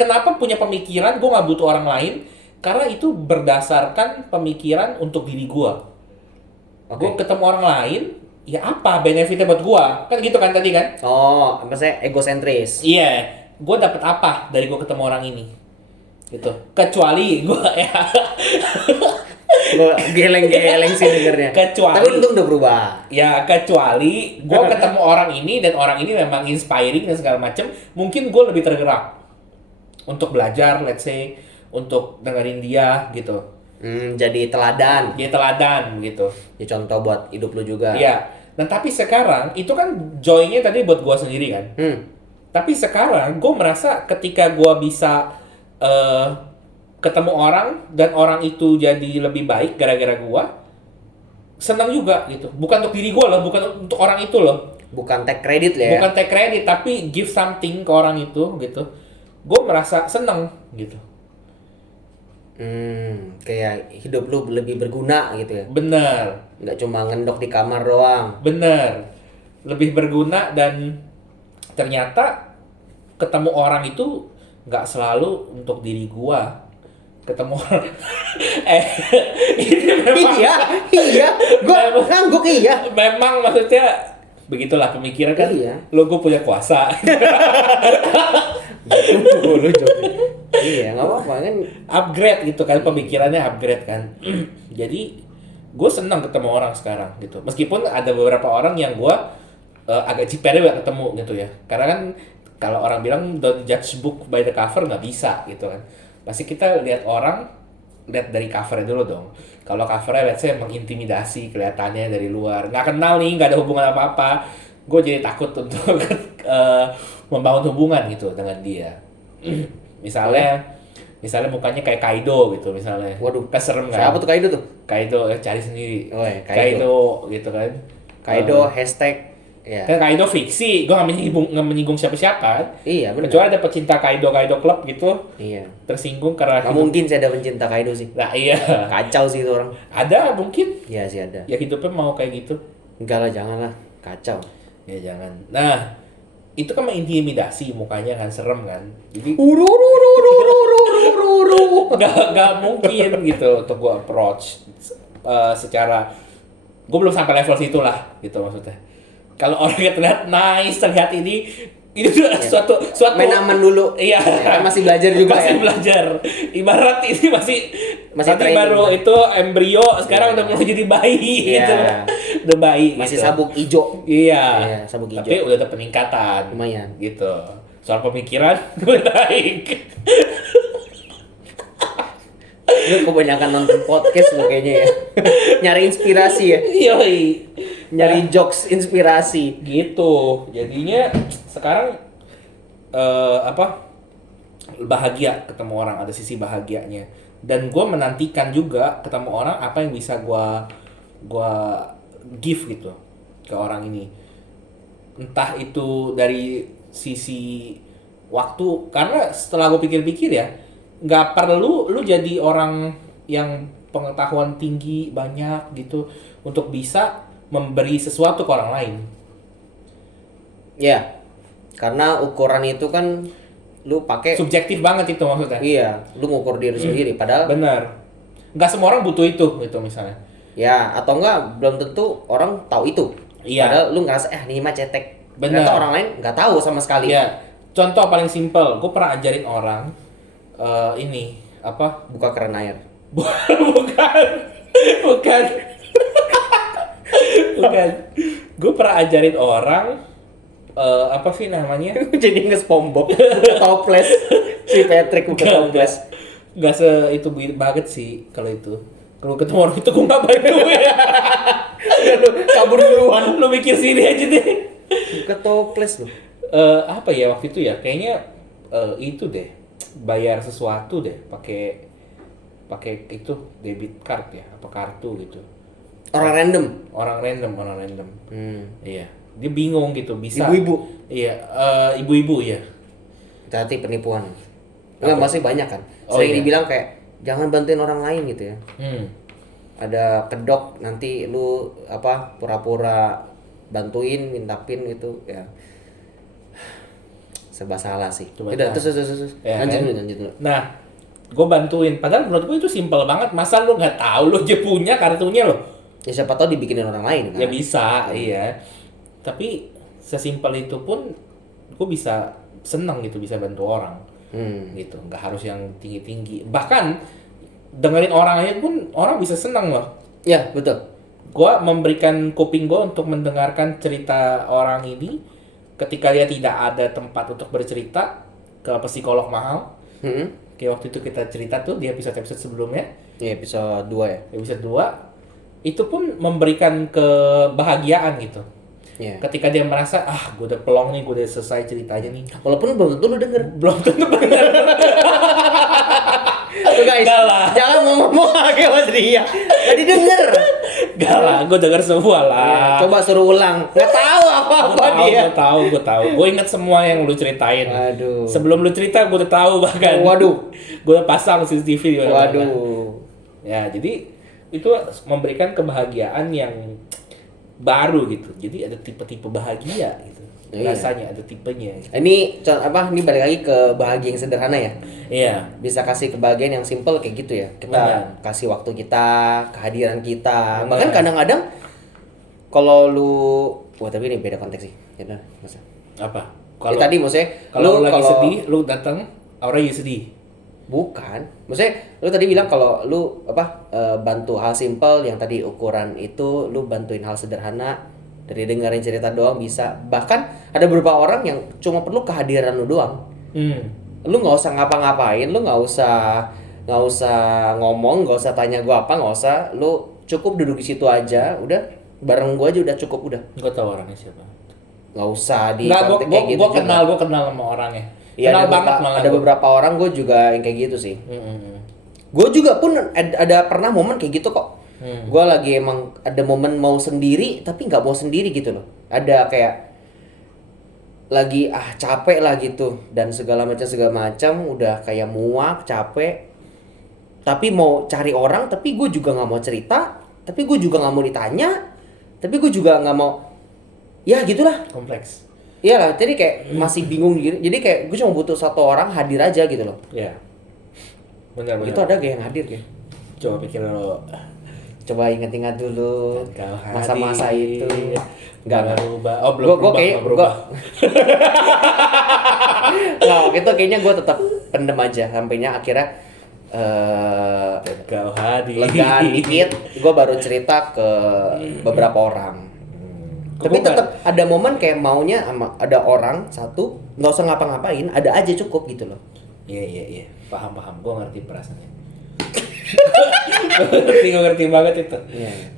kenapa punya pemikiran gua nggak butuh orang lain Karena itu berdasarkan pemikiran untuk diri gua. Oke. Gua ketemu orang lain, ya apa benefitnya buat gua? Kan gitu kan tadi kan? Oh, maksudnya egosentris. Iya, gua dapat apa dari gua ketemu orang ini? Gitu. Kecuali gua ya Gue geleng-geleng sih dengernya. Kecuali- Tapi untung udah berubah. ya kecuali gua ketemu orang ini dan orang ini memang inspiring dan segala macem, mungkin gua lebih tergerak untuk belajar, let's say, untuk dengerin dia gitu. Jadi teladan. Dia teladan gitu. Ya contoh buat hidup lu juga. Iya. Dan tapi sekarang itu kan joy-nya tadi buat gua sendiri kan. Tapi sekarang gue merasa ketika gue bisa ketemu orang dan orang itu jadi lebih baik gara-gara gue, senang juga gitu. Bukan untuk diri gue loh, bukan untuk orang itu loh. Bukan take credit ya. Bukan take credit, tapi give something ke orang itu gitu. Gue merasa senang gitu. Kayak hidup lu lebih berguna gitu ya. Bener, Nggak cuma ngendok di kamar doang. bener. Lebih berguna dan ternyata ketemu orang itu nggak selalu untuk diri gua. Ketemu orang ini memang Iya. Gua ngangguk iya. memang maksudnya begitulah pemikiran kan. Iya. Lo gue punya kuasa. Lu Iya, nggak apa-apa kan. Upgrade gitu kan, pemikirannya upgrade kan. Jadi gue senang ketemu orang sekarang gitu. Meskipun ada beberapa orang yang gue agak jiper buat ketemu gitu ya. Karena kan kalau orang bilang don't judge book by the cover, nggak bisa gitu kan. Pasti kita lihat orang, lihat dari covernya dulu dong. Kalau covernya let's say mengintimidasi kelihatannya dari luar, nggak kenal nih, nggak ada hubungan apa-apa, gue jadi takut untuk membangun hubungan gitu dengan dia. Misalnya mukanya kayak Kaido gitu misalnya. Waduh, keserem kan? Siapa tuh Kaido tuh? Kaido cari sendiri. Oh, ya, Kaido gitu kan. Kaido hashtag ya. Kan Kaido fiksi, gue nggak menyinggung siapa-siapa. Iya, benar. Kecuali ada pecinta Kaido Club gitu Iya. tersinggung karena Nggak mungkin sih ada pencinta Kaido sih. Nah iya, Kacau sih itu orang. ada mungkin Iya sih ada. ya hidupnya mau kayak gitu. Enggak lah, janganlah. Kacau. Ya jangan. Nah, itu kan mengintimidasi, mukanya kan serem kan. Jadi nggak mungkin gitu untuk gue approach secara, gue belum sampai level situ lah gitu maksudnya. Kalau orangnya terlihat nice, terlihat ini tuh suatu Main aman dulu. Iya. Ya, kan masih belajar juga masih ya. belajar. Ibarat ini masih tadi training. baru itu embrio, sekarang udah mulai jadi bayi Iya. gitu. Udah bayi Masih gitu. sabuk ijo. Iya. Iya, sabuk hijau. Tapi udah ada peningkatan. Lumayan. Gitu. Soal pemikiran gue naik. Lu kebanyakan nonton podcast lo kayaknya ya. Nyari inspirasi ya. Yoi. Nyari jokes inspirasi. Gitu. Jadinya sekarang bahagia ketemu orang, ada sisi bahagianya. Dan gue menantikan juga ketemu orang apa yang bisa gua give gitu ke orang ini. Entah itu dari sisi waktu, karena setelah gue pikir-pikir ya, nggak perlu lu jadi orang yang pengetahuan tinggi banyak gitu untuk bisa memberi sesuatu ke orang lain. Ya. Karena ukuran itu kan lu pakai. Subjektif banget itu maksudnya. Iya, lu ngukur diri sendiri padahal Bener. Nggak semua orang butuh itu gitu misalnya. ya, atau enggak belum tentu orang tahu itu. Iya. Padahal lu ngerasa ini mah cetek. Bener. Ternyata orang lain nggak tahu sama sekali. Iya. Contoh paling simpel, gue pernah ajarin orang ini apa? Buka keran air. bukan. Bukan. Bukan. Gue pernah ajarin orang apa sih namanya? Jadi nge-SpongeBob. Buka toples. Si Patrick buka toples. Nggak itu banget sih kalau itu. Kalau ketemu orang itu gue nggak bantu ya. Lu kabur duluan. Lu mikir sini aja deh. Buka toples lu. Apa ya waktu itu ya? Kayaknya itu deh. Bayar sesuatu deh pakai itu debit card ya, apa kartu gitu. Orang random. Orang random. Iya. Dia bingung gitu, bisa. Ibu-ibu. Iya, ibu-ibu ya. Hati penipuan. Enggak, masih banyak kan. Oh, Sering iya. dibilang kayak jangan bantuin orang lain gitu ya. Ada kedok nanti lu apa pura-pura bantuin minta pin itu ya. Serba salah sih. Coba Udah, tahan. terus. Ya, lanjut kan? dulu. Nah, gue bantuin. Padahal menurut gue itu simpel banget. Masa lu nggak tahu lu aja punya kartunya lo? Ya siapa tahu dibikinin orang lain kan. Ya bisa, iya. Tapi sesimpel itu pun gue bisa senang gitu bisa bantu orang. Gitu, nggak harus yang tinggi-tinggi. Bahkan dengerin orang aja pun orang bisa senang loh. Ya, betul. Gua memberikan kuping gue untuk mendengarkan cerita orang ini ketika dia tidak ada tempat untuk bercerita ke psikolog mahal. Kayak waktu itu kita cerita tuh di episode-episode sebelumnya. Ya, episode 2 ya. Episode 2 itu pun memberikan kebahagiaan gitu. Iya. Ketika dia merasa, gue udah pelong nih, gue udah selesai ceritanya nih. Walaupun belum tentu lu denger. Belum tentu benar. Tuh guys, Enggak lah. jangan ngomong kayak Mas Ria. Tadi denger. Gak lah, gue denger semua lah. Coba suruh ulang. Nggak tahu apa-apa dia. Gue tahu. Gue inget semua yang lu ceritain. Aduh. Sebelum lu cerita, gue udah tahu bahkan. Waduh. Gue udah pasang CCTV di mana-mana. Waduh. Ya, jadi itu memberikan kebahagiaan yang baru gitu. Jadi ada tipe-tipe bahagia gitu. Iya. Rasanya ada tipenya. Ini Ini balik lagi ke bahagia yang sederhana ya. Iya. Bisa kasih kebahagiaan yang simple kayak gitu ya. Kita Benar. kasih waktu kita, kehadiran kita. Benar. Bahkan kadang-kadang kalau lu tapi ini beda konteks sih. Ya udah, nggak usah. Apa? Ya, tadi maksudnya kalau lu lagi sedih, lu datang, orang juga sedih. Bukan. Maksudnya lu tadi bilang kalau lu bantu hal simple yang tadi ukuran itu lu bantuin hal sederhana dari dengerin cerita doang bisa. Bahkan ada beberapa orang yang cuma perlu kehadiran lu doang. Lu nggak usah ngapa-ngapain, lu nggak usah ngomong, nggak usah tanya gua apa, nggak usah. Lu cukup duduk di situ aja, udah bareng gua aja udah cukup udah. Gue tahu orangnya siapa. Nggak usah di Nggak, kontak kayak gitu gue juga. kenal sama orangnya. Iya, Kenal ada banget beberapa, malah. ada beberapa orang gue juga yang kayak gitu sih. Gue juga pun ada pernah momen kayak gitu kok. Gue lagi emang ada momen mau sendiri tapi nggak mau sendiri gitu loh. Ada kayak lagi capek lah gitu dan segala macam udah kayak muak capek. Tapi mau cari orang tapi gue juga nggak mau cerita. Tapi gue juga nggak mau ditanya. Tapi gue juga nggak mau. Ya gitulah. Kompleks. Iyalah, jadi kayak masih bingung gitu. Jadi kayak gue cuma butuh satu orang hadir aja gitu loh. Iya. Benar. Itu ada gak yang hadir kayak? Coba pikir lo. Coba ingat-ingat dulu Kau hadir. masa-masa itu. Nggak berubah. Oh, belum Gue berubah. kayak Nggak berubah. nggak itu kayaknya gue tetap pendem aja sampainya akhirnya Kau hadir. legaan dikit. Gue baru cerita ke beberapa orang. Tapi Gua tetap ada momen kayak maunya sama ada orang satu nggak usah ngapa-ngapain, ada aja cukup gitu loh. Iya. Paham. Gue ngerti perasaannya. Gue ngerti banget itu.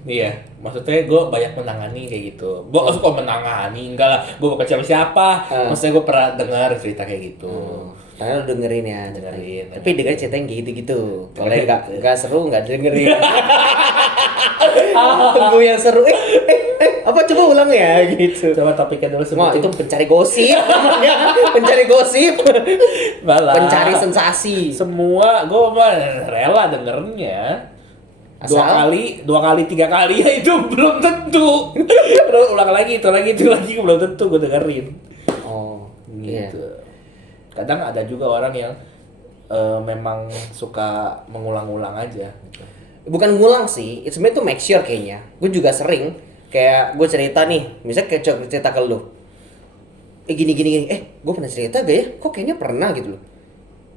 Iya. Maksudnya gue banyak menangani kayak gitu. Gue suka menangani, enggak lah. Gue bukan siapa-siapa. Maksudnya gue pernah dengar cerita kayak gitu. Karena lu dengerin ya, Dengerin. tapi dengerin cerita yang kayak gitu-gitu. Kalau yang nggak seru nggak dengerin. Tunggu yang seru. Apa coba ulang ya gitu. Coba topiknya dulu Wah, itu sebelum pencari gosip namanya. Pencari gosip. Malah. Pencari sensasi. Semua gue mah rela dengernya. Dua kali, 3 kali ya itu belum tentu. Terus ulang lagi, itu lagi belum tentu gue dengerin. Oh, Gitu. Kadang ada juga orang yang memang suka mengulang-ulang aja. Gitu. Bukan ngulang sih, itu sebenarnya tuh make sure kayaknya. Gue juga sering kayak gue cerita nih, misalnya kayak cerita ke lu. Gini. Gue pernah cerita gak ya? Kok kayaknya pernah gitu loh.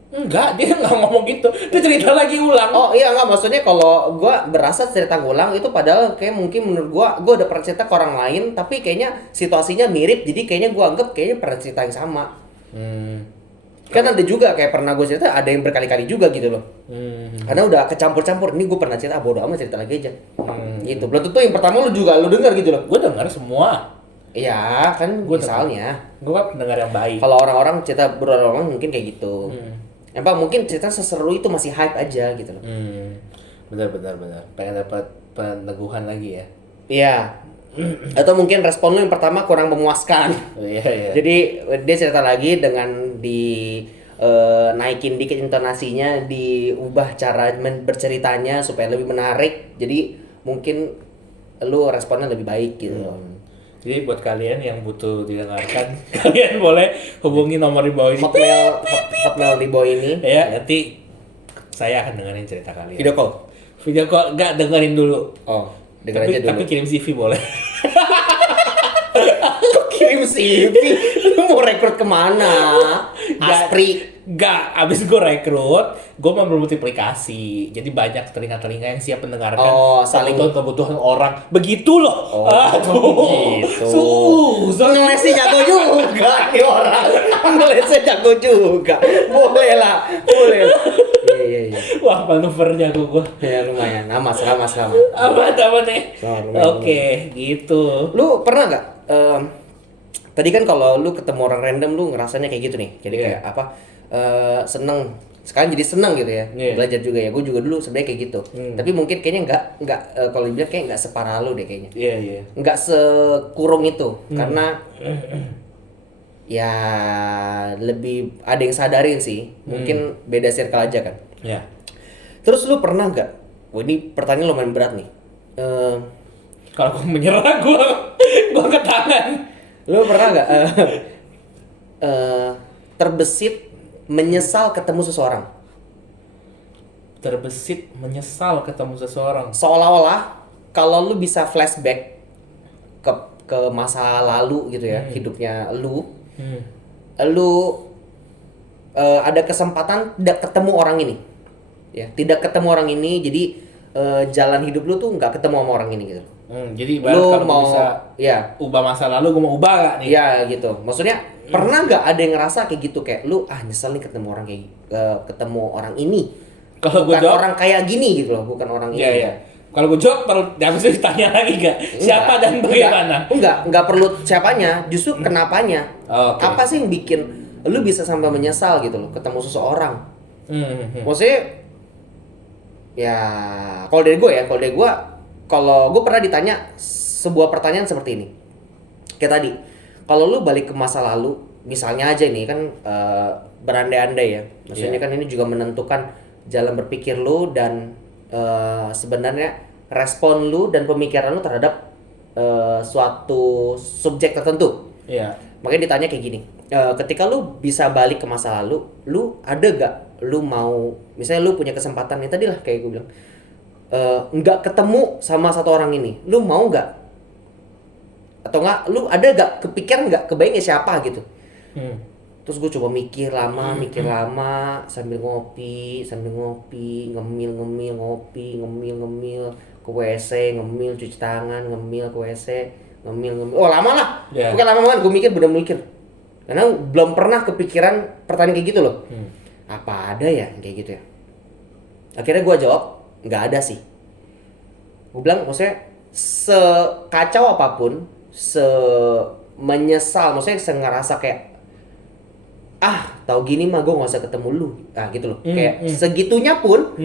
Enggak, dia nggak ngomong gitu. Dia cerita lagi ulang. Oh iya enggak, maksudnya kalau gue berasa cerita ngulang itu padahal kayak mungkin menurut gue udah pernah cerita ke orang lain, tapi kayaknya situasinya mirip, jadi kayaknya gue anggap kayaknya pernah cerita yang sama. Kan ada juga kayak pernah gue cerita ada yang berkali-kali juga gitu loh. Karena udah kecampur-campur. Ini gue pernah cerita, bodo amat cerita lagi aja. Gitu. Belum tentu yang pertama lu juga lu dengar gitu loh. Gue dengar semua. Iya, kan Gua misalnya. Gue kan pendengar yang baik. Kalau orang-orang cerita berulang-ulang mungkin kayak gitu. Emang mungkin cerita seseru itu masih hype aja gitu loh. Benar. Pengen dapat peneguhan lagi ya. Iya. Atau mungkin respon lu yang pertama kurang memuaskan. Iya. Jadi dia cerita lagi dengan naikin dikit intonasinya, diubah cara berceritanya supaya lebih menarik. Jadi mungkin lu responnya lebih baik gitu. Jadi buat kalian yang butuh didengarkan, kalian boleh hubungi nomor di bawah ini. Hotmail di bawah ini. Ya, nanti saya akan dengerin cerita kalian. Video call. Video call nggak, dengerin dulu. Oh, denger aja dulu. Tapi kirim CV boleh. Kirim CV. Lu mau rekrut kemana? Aspri. Gak, abis gue rekrut, gue mau bermultiplikasi. Jadi banyak telinga-telinga yang siap mendengarkan saling kebutuhan orang. Begitu loh. Gitu. Susah. Ngelesnya jago juga nih orang. Ngelesnya jago juga. Boleh lah. Iya. Wah, manuvernya gue. Ya lumayan. Aman, selamat. Apa nih? Selamat. Oke, gitu. Lu pernah nggak? Tadi kan kalau lu ketemu orang random lu ngerasanya kayak gitu nih. Jadi kayak apa? Seneng. Sekarang jadi seneng gitu ya. Belajar juga ya. Gue juga dulu sebenarnya kayak gitu. Tapi mungkin kayaknya nggak kalau dibilang kayak nggak separah lu deh kayaknya. Iya. Nggak sekurung itu karena ya lebih ada yang sadarin sih. Mungkin beda circle aja kan. Iya. Terus lu pernah nggak? Wah, ini pertanyaan lumayan berat nih. Kalau gue menyerah, gue ke tangan. Lu pernah nggak terbesit menyesal ketemu seseorang? Terbesit menyesal ketemu seseorang. Seolah-olah kalau lu bisa flashback ke masa lalu gitu ya, hidupnya lu ada kesempatan tidak ketemu orang ini. Ya, tidak ketemu orang ini, jadi jalan hidup lu tuh nggak ketemu sama orang ini gitu. Jadi Lu kalau mau bisa ubah masa lalu, gue mau ubah gak nih? Iya gitu. Maksudnya pernah nggak ada yang ngerasa kayak gitu, kayak lu nyesel nih ketemu orang kayak ketemu orang ini. Kalau gue Bukan jawab orang kayak gini gitu loh, bukan orang ini. Iya. Kalau gue jawab perlu habis itu ditanya lagi gak? Siapa dan bagaimana? Enggak perlu siapanya, justru kenapanya. Oke. Apa sih yang bikin lu bisa sampai menyesal gitu loh ketemu seseorang? Maksudnya ya kalau dari gue kalau gue pernah ditanya sebuah pertanyaan seperti ini. Kayak tadi, kalau lu balik ke masa lalu, misalnya aja nih kan berandai-andai ya. Maksudnya kan ini juga menentukan jalan berpikir lu dan sebenarnya respon lu dan pemikiran lu terhadap suatu subjek tertentu. Iya. Makanya ditanya kayak gini, ketika lu bisa balik ke masa lalu, lu ada gak lu mau, misalnya lu punya kesempatan nih tadi lah kayak gue bilang, nggak ketemu sama satu orang ini, lu mau nggak? Atau nggak, lu ada gak kepikiran nggak, kebayangnya siapa gitu? Terus gue coba mikir lama sambil ngopi, ngemil ke WC, ngemil cuci tangan, ngemil ke WC, ngemil. Oh lama lah, pokoknya lama banget gue mikir, bener mikir. Karena belum pernah kepikiran pertanyaan kayak gitu loh. Apa ada ya kayak gitu ya? Akhirnya gue jawab, nggak ada sih. Gue bilang maksudnya sekacau apapun, menyesal, maksudnya ngerasa kayak tahu gini mah gue nggak usah ketemu lu, gitu loh. Kayak segitunya pun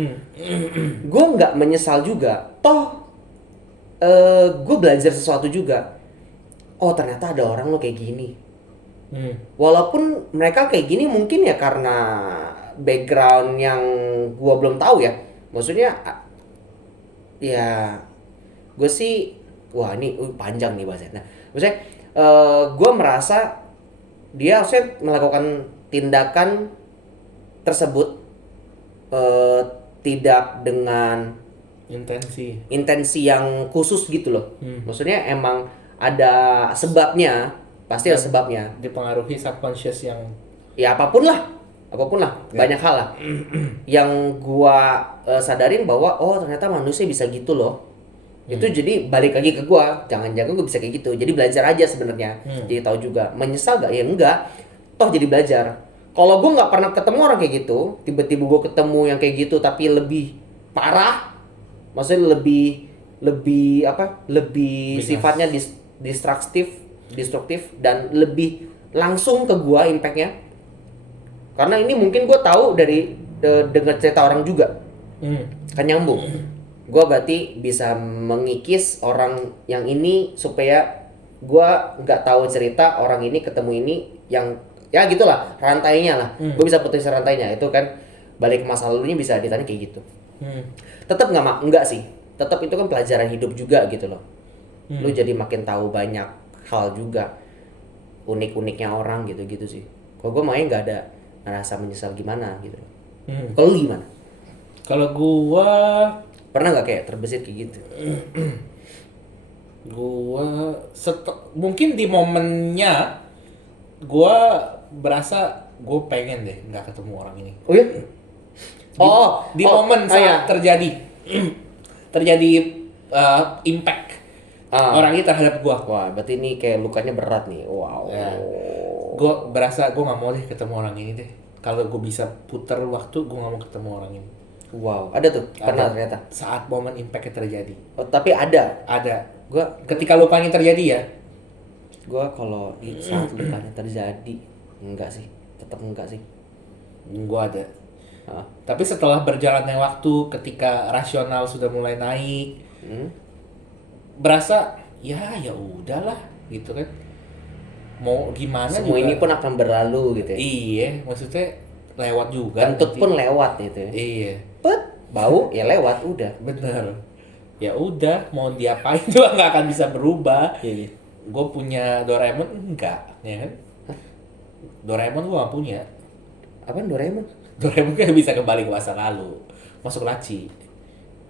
gue nggak menyesal juga. Toh gue belajar sesuatu juga. Oh ternyata ada orang lo kayak gini. Walaupun mereka kayak gini mungkin ya karena background yang gue belum tahu ya. Maksudnya ya gue sih wah ini panjang nih bahasanya. Nah, maksudnya gue merasa dia harusnya melakukan tindakan tersebut tidak dengan intensi yang khusus gitu loh. Maksudnya emang ada sebabnya, pasti ada sebabnya. Dipengaruhi subconscious yang ya apapun lah, banyak hal lah. Yang gua sadarin bahwa ternyata manusia bisa gitu loh. Itu jadi balik lagi ke gua, jangan-jangan gua bisa kayak gitu. Jadi belajar aja sebenarnya. Jadi tahu juga. Menyesal gak? Ya enggak. Toh jadi belajar. Kalau gua nggak pernah ketemu orang kayak gitu, tiba-tiba gua ketemu yang kayak gitu tapi lebih parah, maksudnya lebih sifatnya destruktif dan lebih langsung ke gua impactnya. Karena ini mungkin gua tahu dari dengar cerita orang juga, kan nyambung. Gua berarti bisa mengikis orang yang ini supaya gua nggak tahu cerita orang ini ketemu ini yang ya gitulah rantainya lah. Gua bisa putus rantainya itu kan, balik ke masa lalunya bisa ditanya kayak gitu. Tetap enggak sih. Tetap itu kan pelajaran hidup juga gitu loh. Lu jadi makin tahu banyak hal juga, unik-uniknya orang gitu-gitu sih. Kalau gue main nggak ada ngerasa menyesal gimana gitu. Kalau lu gimana? Kalau gua Pernah nggak kayak terbesit kayak gitu? mungkin di momennya gua berasa gue pengen deh nggak ketemu orang ini. Oh ya? Di momen saat iya. terjadi impact orang ini terhadap gua. Wah, berarti ini kayak lukanya berat nih. Wow. Ya. Gue berasa gue nggak mau deh ketemu orang ini deh. Kalau gue bisa putar waktu, gue nggak mau ketemu orang ini. Wow, ada tuh. Pernah Ada. ternyata. Saat momen impactnya terjadi. Oh, tapi ada. Ada. Gua Ketika lupanya terjadi ya. kalau di saat lukanya terjadi enggak sih. Tetap enggak sih. Gue ada. Ah. Tapi setelah berjalannya waktu, ketika rasional sudah mulai naik, berasa ya udahlah gitu kan. Mau gimana Semua juga. ini pun akan berlalu gitu ya. Iya, maksudnya lewat juga. Kentut nanti. pun lewat gitu ya. Iya, Pet, bau ya lewat udah. bener. Ya udah, mau diapain juga nggak akan bisa berubah. Iya. Gue punya Doraemon enggak, ya kan? Doraemon gue gak punya. Apaan Doraemon? Doraemon kan bisa kembali ke masa lalu, masuk laci.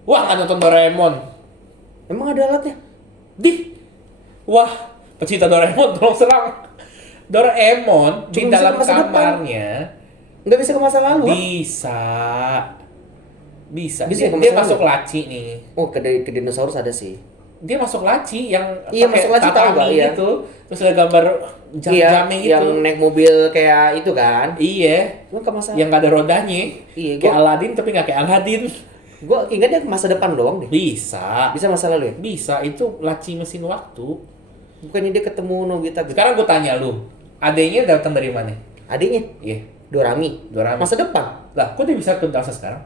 Wah, nggak nonton Doraemon. Emang ada alatnya? Wah, pecinta Doraemon tolong serang. Doraemon di Cuma bisa dalam ke masa depan. kamarnya Nggak bisa ke masa lalu? Ah? bisa. Bisa ke Dia masa masuk lalu? laci nih. Oh, ke dinosaurus ada sih. Dia masuk laci yang Iya, pakai masuk laci tahu tatami nggak? Iya. gitu. Terus ada gambar jam-jamnya gitu. yang naik mobil kayak itu kan. Iya. Gua ke masa Yang nggak ada rodanya. Iya, Kayak Aladdin tapi nggak kayak Aladdin. gua ingat dia ke masa depan doang deh. Bisa. Bisa masa lalu ya? Bisa, itu laci mesin waktu. Bukannya dia ketemu Nobita gitu. Sekarang gue tanya lu, adanya datang dari mana? Adiknya Iya, Dorami. Dorami. Masa depan. Lah, kok dia bisa ke masa sekarang?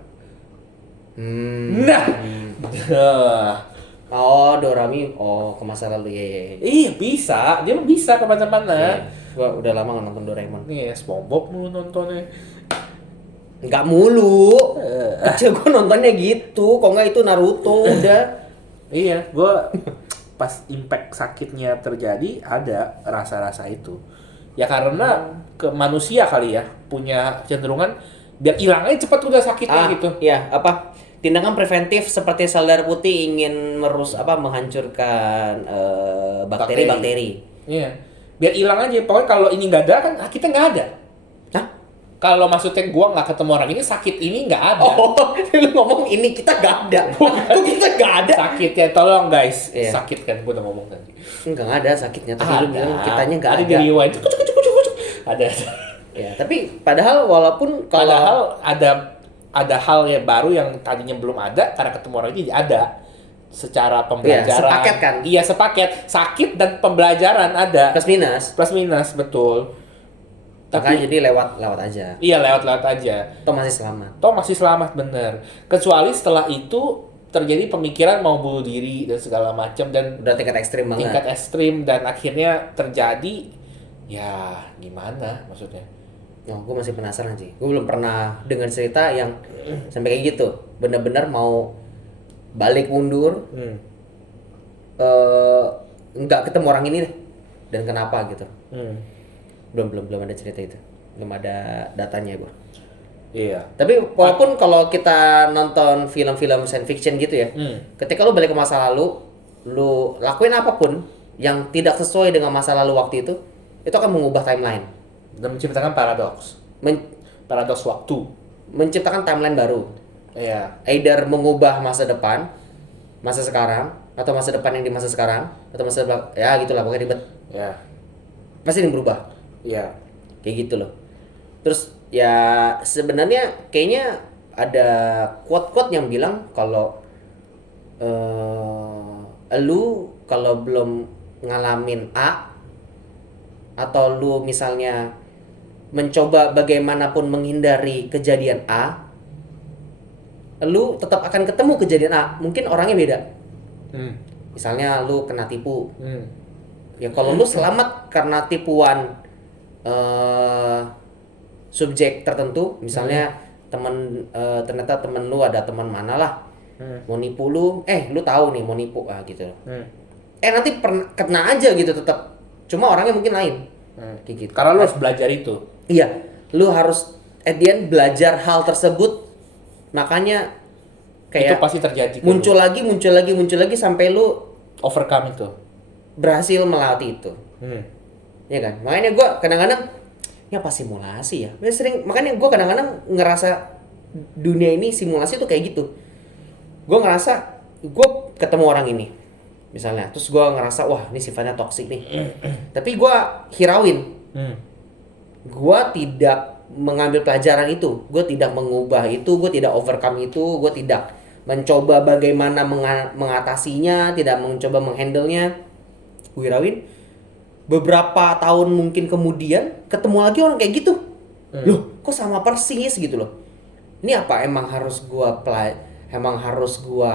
Hmm. Nah, Oh, Dorami. Oh, ke masa lalu ya. iya bisa, dia mah bisa kemana-mana. Gua udah lama nggak nonton Doraemon. Nih, SpongeBob mulu nontonnya. Nggak mulu. Kecil gua nontonnya gitu. Kok nggak itu Naruto udah. Iya, gue pas impact sakitnya terjadi ada rasa-rasa itu. Ya karena ke manusia kali ya punya cenderungan biar hilangnya cepat udah sakitnya gitu. Iya, apa? Tindakan preventif seperti sel darah putih ingin menghancurkan bakteri-bakteri. Iya, biar hilang aja. Pokoknya kalau ini nggak ada kan kita nggak ada. Hah? Kalau maksudnya gua nggak ketemu orang ini, sakit ini nggak ada. Oh, lu ngomong ini kita nggak ada. Kok kita nggak ada? Sakit ya, tolong guys. Iya. Sakit kan, gua udah ngomong tadi. Nggak ada sakitnya, tapi lu bilang kitanya nggak ada. Ada di rewind. Cuk, cuk, cuk, cuk, cuk. Ada. Ya, tapi padahal walaupun kalau Padahal ada hal yang baru yang tadinya belum ada karena ketemu orang ini ada. Secara pembelajaran. Iya, sepaket kan? Iya, sepaket. Sakit dan pembelajaran ada. plus minus, Plus minus, betul. makanya jadi lewat aja. Iya, lewat-lewat aja. Toh masih selamat. Toh masih selamat, bener. Kecuali setelah itu terjadi pemikiran mau bunuh diri dan segala macam dan Udah tingkat ekstrim banget. tingkat ekstrim dan akhirnya terjadi ya gimana maksudnya? Oh, gue masih penasaran sih. Gue belum pernah dengar cerita yang sampai kayak gitu. Bener-bener mau balik mundur, nggak ketemu orang ini deh. Dan kenapa gitu? Belum ada cerita itu. Belum ada datanya gue. Iya. Tapi walaupun kalau kita nonton film-film science fiction gitu ya, ketika lu balik ke masa lalu, lu lakuin apapun yang tidak sesuai dengan masa lalu waktu itu akan mengubah timeline. Dan menciptakan paradoks. Paradoks waktu. Menciptakan timeline baru. Iya. Either mengubah masa depan, masa sekarang, atau masa depan yang di masa sekarang, atau masa depan, ya gitulah pokoknya ribet. Ya. Pasti ini berubah. Iya. Kayak gitu loh. Terus ya sebenarnya kayaknya ada quote-quote yang bilang kalau lu kalau belum ngalamin A atau lu misalnya mencoba bagaimanapun menghindari kejadian A, lu tetap akan ketemu kejadian A. Mungkin orangnya beda. Misalnya lu kena tipu. Ya kalau lu selamat karena tipuan subjek tertentu, misalnya ternyata temen lu ada teman mana lah mau nipu lu, lu tahu nih mau nipu gitu. Nanti kena aja gitu tetap. Cuma orangnya mungkin lain. Kayak gitu. Karena lu harus belajar itu. Iya, lu harus at the end belajar hal tersebut. Makanya kayak pasti terjadi ke muncul lu. lagi, muncul lagi sampai lu Overcome itu. berhasil melewati itu. Ya kan? Makanya gue kadang-kadang ya apa simulasi ya? Makanya gue kadang-kadang ngerasa dunia ini simulasi tuh kayak gitu. Gue ngerasa gue ketemu orang ini misalnya, terus gue ngerasa wah ini sifatnya toksik nih. Tapi gue hirauin. Gue tidak mengambil pelajaran itu, gue tidak mengubah itu, gue tidak overcome itu, gue tidak mencoba bagaimana mengatasinya, tidak mencoba menghandle-nya. Gue hirauin. Beberapa tahun mungkin kemudian ketemu lagi orang kayak gitu. Loh, kok sama persis gitu loh. Ini apa emang harus gua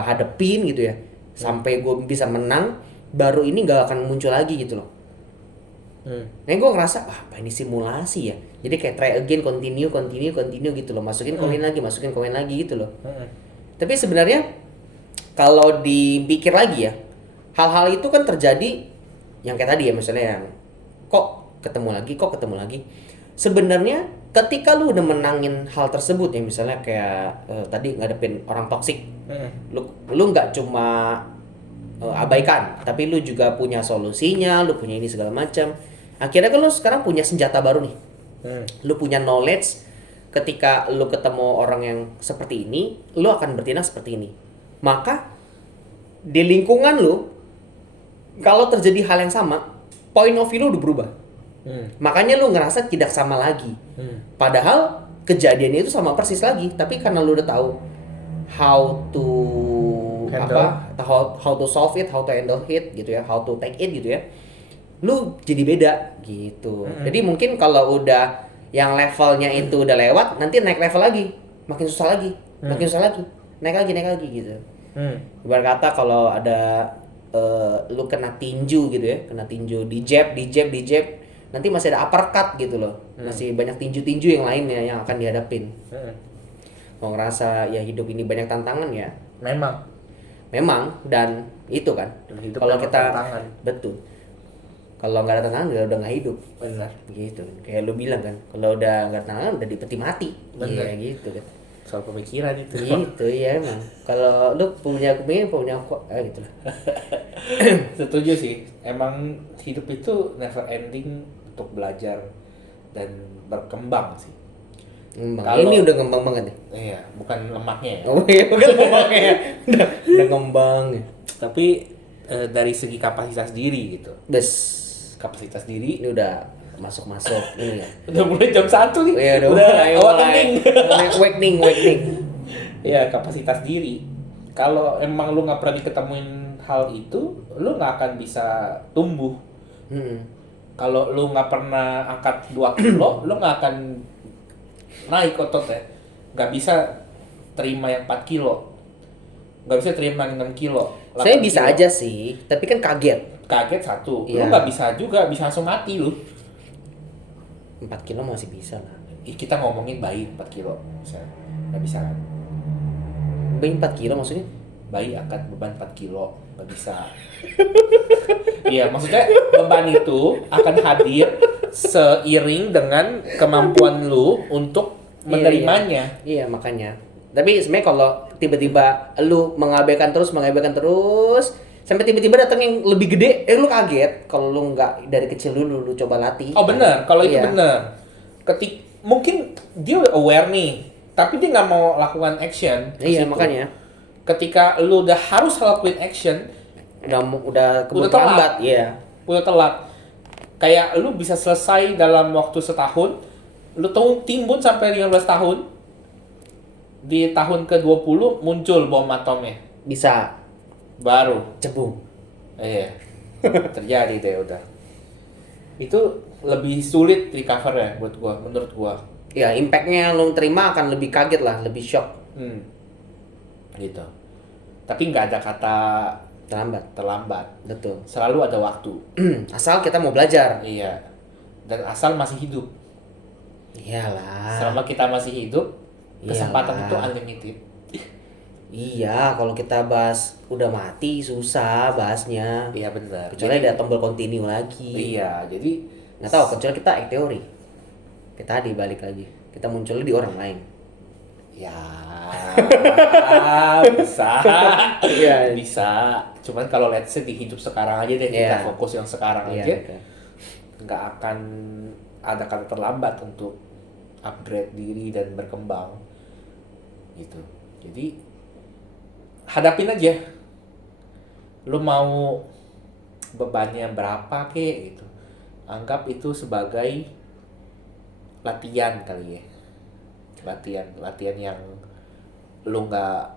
hadepin gitu ya. Sampai gue bisa menang, baru ini gak akan muncul lagi gitu loh. Nah, gue ngerasa apa ini simulasi ya. Jadi kayak try again, continue gitu loh. Masukin koin lagi gitu loh. Tapi sebenarnya kalau dipikir lagi ya, hal-hal itu kan terjadi yang kayak tadi ya, misalnya yang kok ketemu lagi. Sebenarnya ketika lu udah menangin hal tersebut ya, misalnya kayak tadi ngadepin orang toksik, lu nggak cuma abaikan, tapi lu juga punya solusinya, lu punya ini segala macam. Akhirnya kan lu sekarang punya senjata baru nih. Lu punya knowledge. Ketika lu ketemu orang yang seperti ini, lu akan bertindak seperti ini. Maka di lingkungan lu, kalau terjadi hal yang sama, point of view lu udah berubah. Makanya lu ngerasa tidak sama lagi. Padahal kejadiannya itu sama persis lagi, tapi karena lu udah tahu how to Handle. how to solve it, how to handle it gitu ya, how to take it gitu ya. Lu jadi beda gitu. Jadi mungkin kalau udah yang levelnya itu udah lewat, nanti naik level lagi, makin susah lagi, naik lagi gitu. Ibarat kata kalau ada lu kena tinju gitu ya, di jab, nanti masih ada uppercut gitu loh, masih banyak tinju yang lainnya yang akan dihadapin. Mau ngerasa ya hidup ini banyak tantangan ya, memang dan itu kan Hidup kalau memang kita tantangan. betul, kalau nggak ada tantangan udah nggak hidup. Benar. Gitu kayak lu bilang kan, kalau udah nggak ada tantangan udah di peti mati. Bener. Iya gitu kan. Soal pemikiran itu. Gitu ya emang. Kalau lu punya gitu lah. Setuju sih. Emang hidup itu never ending untuk belajar dan berkembang sih. Kalau- Ini udah ngembang banget nih. Iya, bukan lemaknya ya. Oh iya, bukan ngembang ya. Udah ngembang. Tapi dari segi kapasitas diri gitu. Bes, Kapasitas diri ini udah masuk ini ya. udah mulai jam 1 nih. Iya, udah awal Awakening. Iya, kapasitas diri. Kalau emang lu nggak pernah diketemuin hal itu, lu nggak akan bisa tumbuh. Kalau lu nggak pernah angkat 2 kilo, lu nggak akan naik ototnya. Nggak bisa terima yang 4 kilo. Nggak bisa terima yang 6 kilo. Saya 8 bisa kilo. aja sih, tapi kan kaget. Kaget satu. Lu Iya. nggak bisa juga, bisa langsung mati lu. 4 kilo masih bisa lah. Kita ngomongin bayi 4 kilo. Nggak bisa kan? Bayi 4 kilo maksudnya? Bayi angkat beban 4 kilo. Nggak bisa. Iya, maksudnya beban itu akan hadir seiring dengan kemampuan lu untuk menerimanya. Iya, makanya. Tapi sebenarnya kalau tiba-tiba lu mengabaikan terus, sampai tiba-tiba datang yang lebih gede, lu kaget. Kalau lu nggak dari kecil dulu lu coba latih. Oh benar, kalau itu Iya. benar. Mungkin dia aware nih, tapi dia nggak mau lakukan action. ke Iya, situ. makanya. Ketika lu udah harus lakuin action, Udah keburu Udah telat. terlambat, iya. udah telat. Kayak lu bisa selesai dalam waktu setahun, lu timbun sampai 15 tahun. Di tahun ke-20 muncul bom atomnya. Bisa Baru. cebung. Iya. Terjadi deh udah. Itu lebih sulit recover ya menurut gua. Ya, impact-nya lu terima akan lebih kaget lah, lebih shock. Gitu. Tapi nggak ada kata terlambat. Betul. Selalu ada waktu. Asal kita mau belajar. Iya. Dan asal masih hidup. Iyalah. Selama kita masih hidup, kesempatan Iyalah. itu unlimited. Iya, kalau kita bahas udah mati susah bahasnya. Iya benar. Kecuali ada tombol continue lagi. Iya, jadi Nggak tahu, kecuali kita act teori. Kita balik lagi. Kita munculnya di orang lain. ya bisa, Iya. bisa. Cuman kalau let's say di hidup sekarang aja deh, kita Iya. fokus yang sekarang Iya, aja, betul. nggak akan ada kata terlambat untuk upgrade diri dan berkembang, gitu. Jadi hadapin aja. Lu mau bebannya berapa kek gitu. Anggap itu sebagai latihan kali ya. Latihan yang lu nggak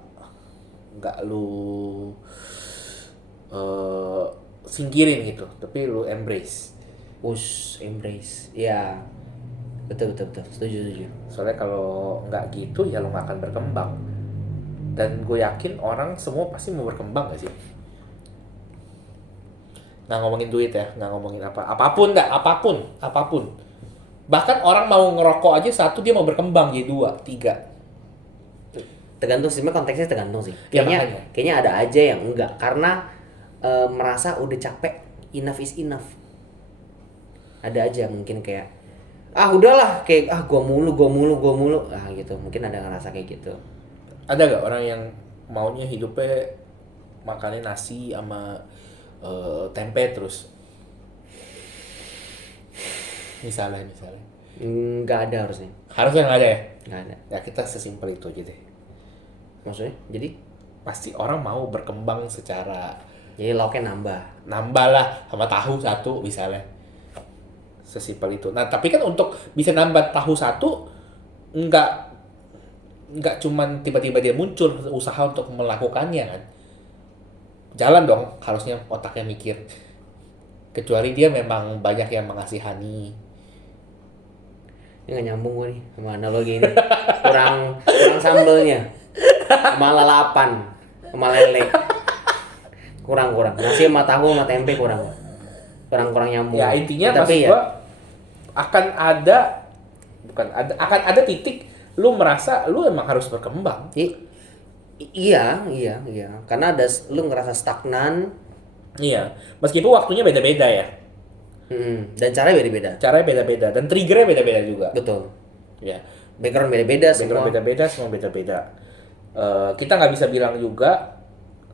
lu singkirin gitu, tapi lu embrace. Embrace. Ya. Betul. Setuju. Soalnya kalau nggak gitu ya lu nggak akan berkembang. Dan gue yakin orang semua pasti mau berkembang gak sih? Nggak ngomongin duit ya, nggak ngomongin apapun. Bahkan orang mau ngerokok aja satu, dia mau berkembang jadi 2, 3. Tergantung sih, sebenarnya konteksnya tergantung sih. Ya, Kayaknya ada aja yang enggak karena merasa udah capek, enough is enough. Ada aja mungkin kayak udahlah, kayak gua mulu gitu. Mungkin ada ngerasa kayak gitu. Ada gak orang yang maunya hidupnya makannya nasi sama tempe terus? Misalnya. Nggak ada harusnya. Harusnya nggak ada ya? Nggak ada. Ya kita sesimpel itu aja deh. Maksudnya? Jadi Pasti orang mau berkembang secara lauknya nambah lah sama tahu satu misalnya. Sesimpel itu. Nah tapi kan untuk bisa nambah tahu satu nggak cuman tiba-tiba dia muncul, usaha untuk melakukannya kan. Jalan dong, harusnya otaknya mikir. Kecuali dia memang banyak yang mengasihani. Ini nggak nyambung gue nih sama analogi ini. kurang sambelnya, sama lalapan, sama lele. kurang nasi sama tahu sama tempe kurang nyambung. Ya intinya tapi maksud gua akan ada titik lu merasa lu emang harus berkembang. Iya, karena lu ngerasa stagnan. Iya, meskipun waktunya beda-beda ya. Dan caranya beda-beda. Dan triggernya beda-beda juga. Betul. Ya. Background beda-beda Semua semua. beda-beda. Kita nggak bisa bilang juga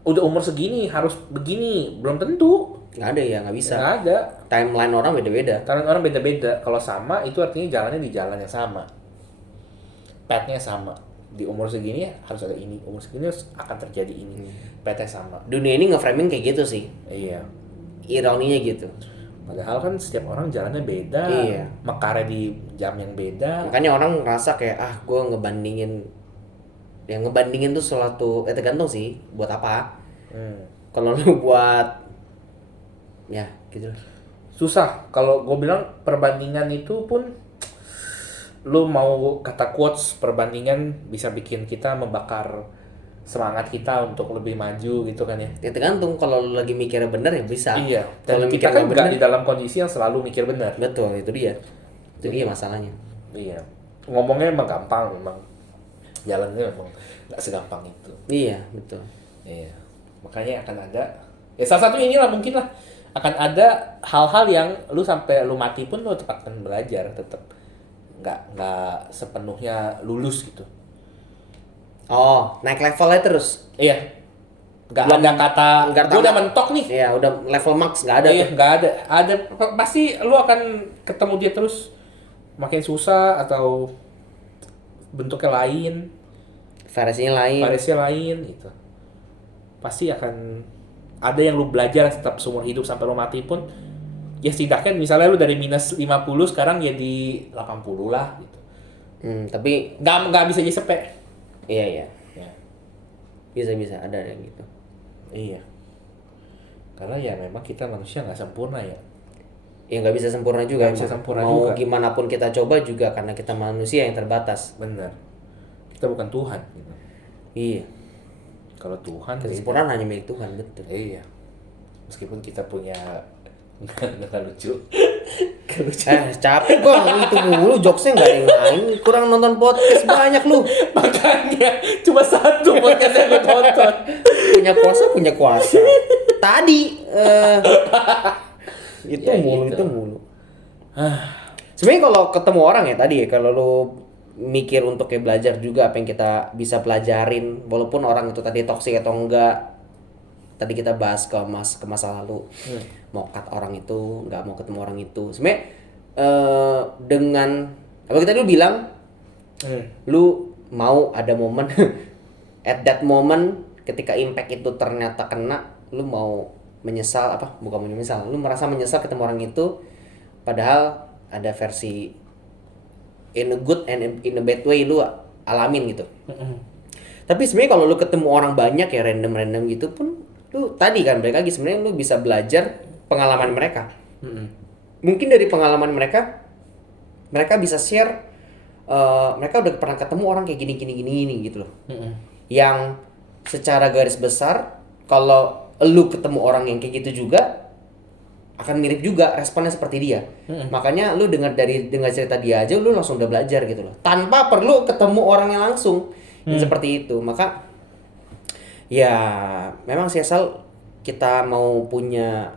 udah umur segini harus begini, belum tentu. Nggak ada ya, nggak bisa. Nggak ada. Timeline orang beda-beda. Talent orang beda-beda. Kalau sama itu artinya jalannya di jalan yang sama. Path-nya sama. Di umur segini harus ada ini, umur segini akan terjadi ini. Path-nya sama. Dunia ini nge-framing kayak gitu sih. Iya. Ironinya gitu. Padahal kan setiap orang jalannya beda. Iya. Mekarnya di jam yang beda. Makanya orang ngerasa kayak gue ngebandingin. Yang ngebandingin tuh suatu tergantung sih buat apa. Kalau lu buat ya gitu. Susah. Kalau gue bilang perbandingan itu pun lu mau kata quotes, perbandingan bisa bikin kita membakar semangat kita untuk lebih maju gitu kan ya. Ya tergantung, kalau lu lagi mikirnya bener ya bisa. Iya. Kalau Dan kita mikir kan nggak nggak bener, di dalam kondisi yang selalu mikir benar. betul, itu dia masalahnya. Iya. Ngomongnya emang gampang, memang jalannya memang nggak segampang itu. Iya, betul. Iya. Makanya akan ada. Ya salah satu inilah mungkin lah akan ada hal-hal yang lu sampai lu mati pun lu tetap akan belajar, tetap nggak sepenuhnya lulus gitu. Naik levelnya terus. Iya. Nggak ada kata gua udah mentok nih. Iya, udah level max, nggak ada. Iya, Tuh. nggak ada. Ada pasti lu akan ketemu dia terus makin susah atau bentuknya lain, Variasinya lain. gitu. Pasti akan ada yang lu belajar tetap seumur hidup sampai lu mati pun. Ya setidaknya misalnya lu dari minus 50 sekarang jadi 80 lah gitu. Tapi Nggak bisa jadi sepe. iya. Ya. Bisa ada yang gitu. Iya. Karena ya memang kita manusia nggak sempurna ya. Ya nggak bisa sempurna juga. Nggak bisa emang. sempurna Mau juga. gimana pun kita coba juga karena kita manusia yang terbatas. Bener. Kita bukan Tuhan. Gitu. Iya. Kalau Tuhan beda. Kesempurnaan hanya milik Tuhan, betul. Iya. Meskipun kita punya nggak lucu. Capek gua itu mulu, jokesnya nggak ada yang lain. Kurang nonton podcast banyak lu. Makanya cuma satu podcast yang gue tonton. Punya kuasa. Tadi itu Ya, mulu gitu. itu mulu. Sebenarnya kalau ketemu orang ya tadi ya, kalau lu mikir untuk kayak belajar juga apa yang kita bisa pelajarin, walaupun orang itu tadi toksik atau enggak. Tadi kita bahas ke masa lalu, mau cut orang itu, nggak mau ketemu orang itu. Sebenarnya dengan apa kita dulu bilang, lu mau ada momen at that moment ketika impact itu ternyata kena, lu mau menyesal bukan menyesal, lu merasa menyesal ketemu orang itu, padahal ada versi in a good and in a bad way lu alamin gitu. Tapi sebenarnya kalau lu ketemu orang banyak ya random gitu pun, lu tadi kan balik lagi sebenarnya lu bisa belajar pengalaman mereka. Mungkin dari pengalaman mereka bisa share, mereka udah pernah ketemu orang kayak gini gitu loh. Yang secara garis besar kalau lu ketemu orang yang kayak gitu juga akan mirip juga responnya seperti dia. Makanya lu dengar cerita dia aja lu langsung udah belajar gitu loh. Tanpa perlu ketemu orangnya langsung. Seperti itu. Maka ya memang sih asal kita mau punya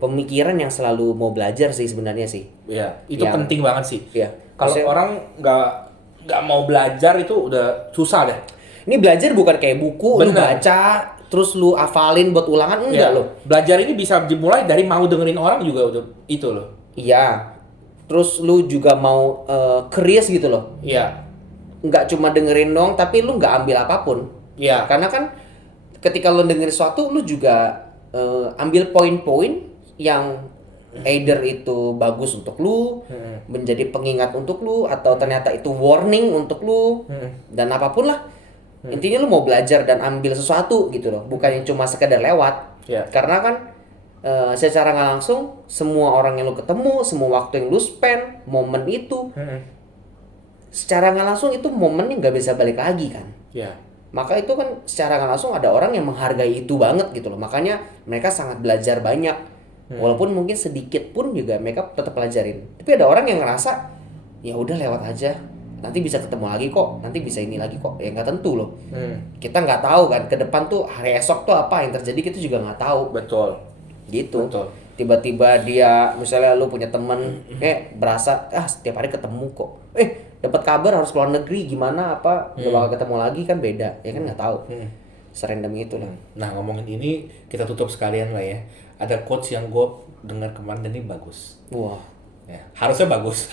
pemikiran yang selalu mau belajar sih sebenarnya sih. Iya, itu penting banget sih. Iya. Kalau orang nggak mau belajar itu udah susah deh. Ini belajar bukan kayak buku, lu baca, terus lu hafalin buat ulangan, enggak loh. Belajar ini bisa dimulai dari mau dengerin orang juga udah itu loh. Iya. Terus lu juga mau curious gitu loh. Iya. Nggak cuma dengerin dong, tapi lu nggak ambil apapun. Iya. Karena kan ketika lu dengerin sesuatu, lu juga ambil poin-poin yang either itu bagus untuk lu, menjadi pengingat untuk lu, atau ternyata itu warning untuk lu, dan apapun lah. Intinya lu mau belajar dan ambil sesuatu gitu loh, bukan yang cuma sekedar lewat. Karena kan secara nggak langsung semua orang yang lu ketemu, semua waktu yang lu spend, momen itu, secara nggak langsung itu momen yang nggak bisa balik lagi kan. Maka itu kan secara nggak langsung ada orang yang menghargai itu banget gitu loh. Makanya mereka sangat belajar banyak. Walaupun mungkin sedikit pun juga mereka tetap pelajarin. Tapi ada orang yang ngerasa ya udah lewat aja. Nanti bisa ketemu lagi kok. Nanti bisa ini lagi kok. Ya nggak tentu loh. Kita nggak tahu kan ke depan tuh hari esok tuh apa yang terjadi, kita juga nggak tahu. Betul. Gitu. Betul. Tiba-tiba dia misalnya lu punya temen berasa setiap hari ketemu kok. Dapat kabar harus keluar negeri gimana nggak bakal ketemu lagi kan beda. Ya kan nggak tahu. Serandom itu lah. Nah ngomongin ini kita tutup sekalian lah ya. Ada quotes yang gue dengar kemarin dan ini bagus. Wah. Ya, harusnya bagus.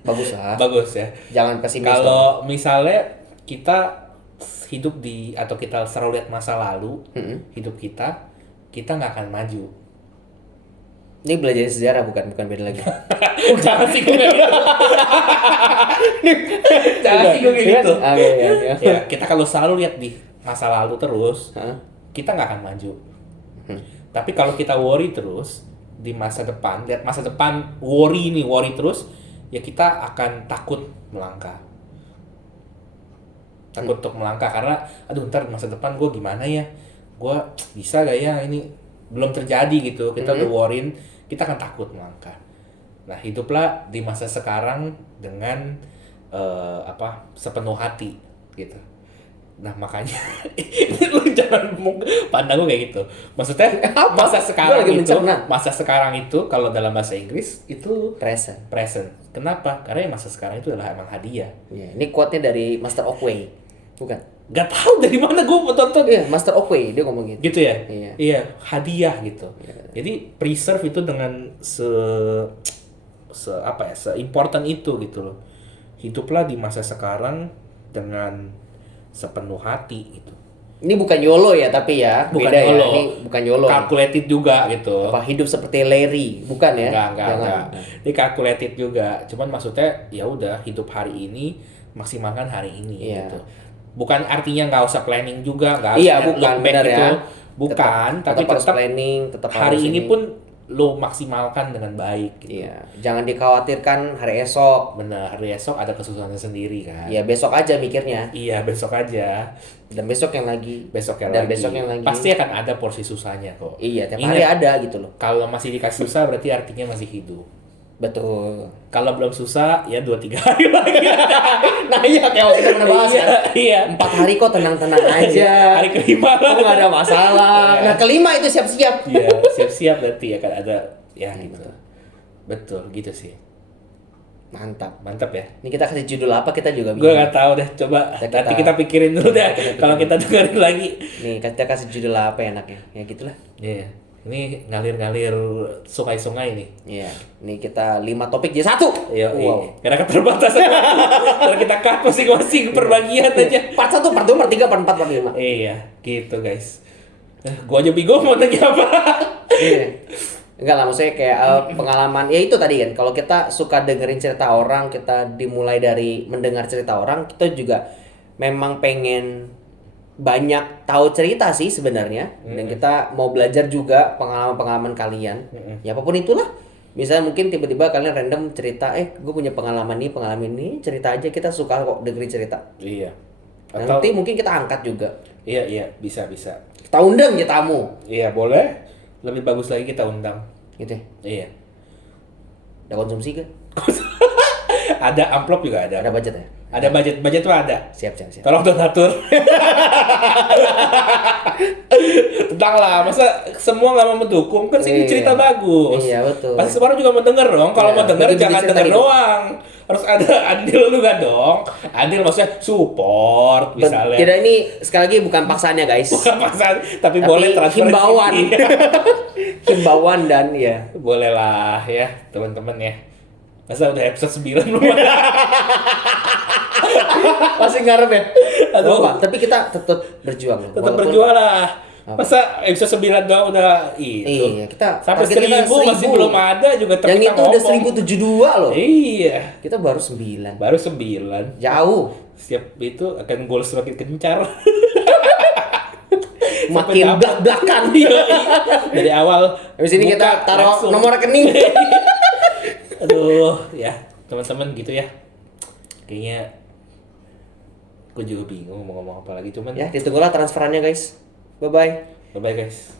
Bagus lah. Bagus ya. Jangan pesimis. Kalau misalnya kita hidup atau kita selalu lihat masa lalu, hidup kita nggak akan maju. Ini belajar sejarah bukan beda lagi. Jangan singgung kayak gitu. Jangan singgung kayak gitu. Ya, kita kalau selalu lihat di masa lalu terus, kita nggak akan maju. Tapi kalau kita worry terus di masa depan, lihat masa depan worry terus, ya kita akan takut melangkah. Takut untuk melangkah karena ntar masa depan gue gimana ya? Gue bisa gak ya, ini belum terjadi gitu. Kita udah worryin, kita akan takut melangkah. Nah, hiduplah di masa sekarang dengan sepenuh hati gitu. Nah, makanya lu jangan pandang gue kayak gitu. Maksudnya masa sekarang itu kalau dalam bahasa Inggris itu present. Kenapa? Karena masa sekarang itu adalah emang hadiah. Ya, ini quote-nya dari Master Oakway. Bukan? Gak tahu dari mana gue mau tonton. Iya, Master Oakway dia ngomong gitu. Gitu ya? Iya, hadiah gitu. Jadi preserve itu dengan se-important itu gitu loh. Hiduplah di masa sekarang dengan sepenuh hati gitu. Ini bukan YOLO ya, tapi ya bukan beda YOLO. Ya. Ini bukan YOLO. Calculated juga gitu. Hidup seperti Larry, bukan ya? Enggak. Ini calculated juga. Cuman maksudnya ya udah hidup hari ini, maksimalkan hari ini gitu. Bukan artinya nggak usah planning juga, nggak harus bukan benar gitu. Ya. Bukan, tapi tetap planning, tetap hari ini pun lo maksimalkan dengan baik gitu. Iya, jangan dikhawatirkan hari esok. Benar, hari esok ada kesusahannya sendiri kan. Iya, besok aja mikirnya. Iya, besok aja. Dan besok yang lagi. Besok yang lagi. Pasti akan ada porsi susahnya kok. Iya, tiap hari ada gitu loh. Kalau masih dikasih susah berarti artinya masih hidup. Betul. Kalau belum susah ya 2-3 hari lagi. Nah iya kayak waktu kita pernah bahas kan. Iya. 4 hari kok tenang-tenang aja. Hari kelima kok nggak ada masalah. Nah kelima itu siap-siap. Iya siap-siap berarti akan ada ya gitu. Betul gitu sih. Mantap. Mantap ya. Ini kita kasih judul apa kita juga Gue bingung. nggak tahu deh, coba Kita- nanti kita pikirin dulu deh kalau kita dengerin lagi. Nih kita kasih judul apa enaknya? Ya gitulah. Iya, ini ngalir-ngalir sungai-sungai nih. Iya. Ini kita 5 topik jadi 1. Iya, Wow. karena keterbatasan waktu. Kalau kita cut masing-masing per bagian aja. Part 1, part 2, part 3, part 4, part 5. Iya, gitu guys. Gua aja bingung mau nanya apa. Iya. Enggak lah, maksudnya kayak pengalaman ya itu tadi kan. Kalau kita suka dengerin cerita orang, kita dimulai dari mendengar cerita orang, kita juga memang pengen banyak tahu cerita sih sebenarnya. Dan kita mau belajar juga pengalaman-pengalaman kalian. Ya apapun itulah. Misalnya mungkin tiba-tiba kalian random cerita, gue punya pengalaman ini, cerita aja, kita suka kok dengerin cerita. Iya. Nah, nanti mungkin kita angkat juga. Iya, bisa. Kita undang ya tamu. Iya, boleh. Lebih bagus lagi kita undang. Gitu ya. Iya. Ada konsumsi kan? Ada amplop juga ada. Ada budget ya? Ada budget tuh ada. Siap. Tolong donatur. Tentang lah, masa semua nggak mau mendukung kan sini Iya. cerita bagus. Iya, betul. Pasti semua orang juga mau denger dong. Kalau Iya, mau denger bagi-bagi jangan cerita denger hidup. doang. Harus ada andil juga dong. Andil maksudnya support misalnya. Tidak, ini sekali lagi bukan paksaan ya guys. Bukan paksaan, tapi Tapi boleh transfer himbauan. sini. Himbauan dan ya. Boleh lah ya teman-teman ya. Masa udah episode 9 belum ada? Masih ngarep ya? Aduh. Pak, tapi kita tetap berjuang. Tetap Walaupun- berjuang lah. Masa episode 9 doang udah itu. Iya, kita sampai target kita 1000 masih belum ada juga Yang kita itu udah ngomong. 1072 loh. Iya, Kita baru 9. baru 9. Jauh. Setiap itu akan goal semakin kencar. Makin dapet. blak-blakan. Dari awal. Habis ini buka kita taruh langsung. nomor rekening. Aduh, ya teman-teman gitu ya. Kayaknya gue juga bingung mau ngomong apa lagi cuman Ya, ditunggulah transferannya guys. Bye bye. bye bye guys.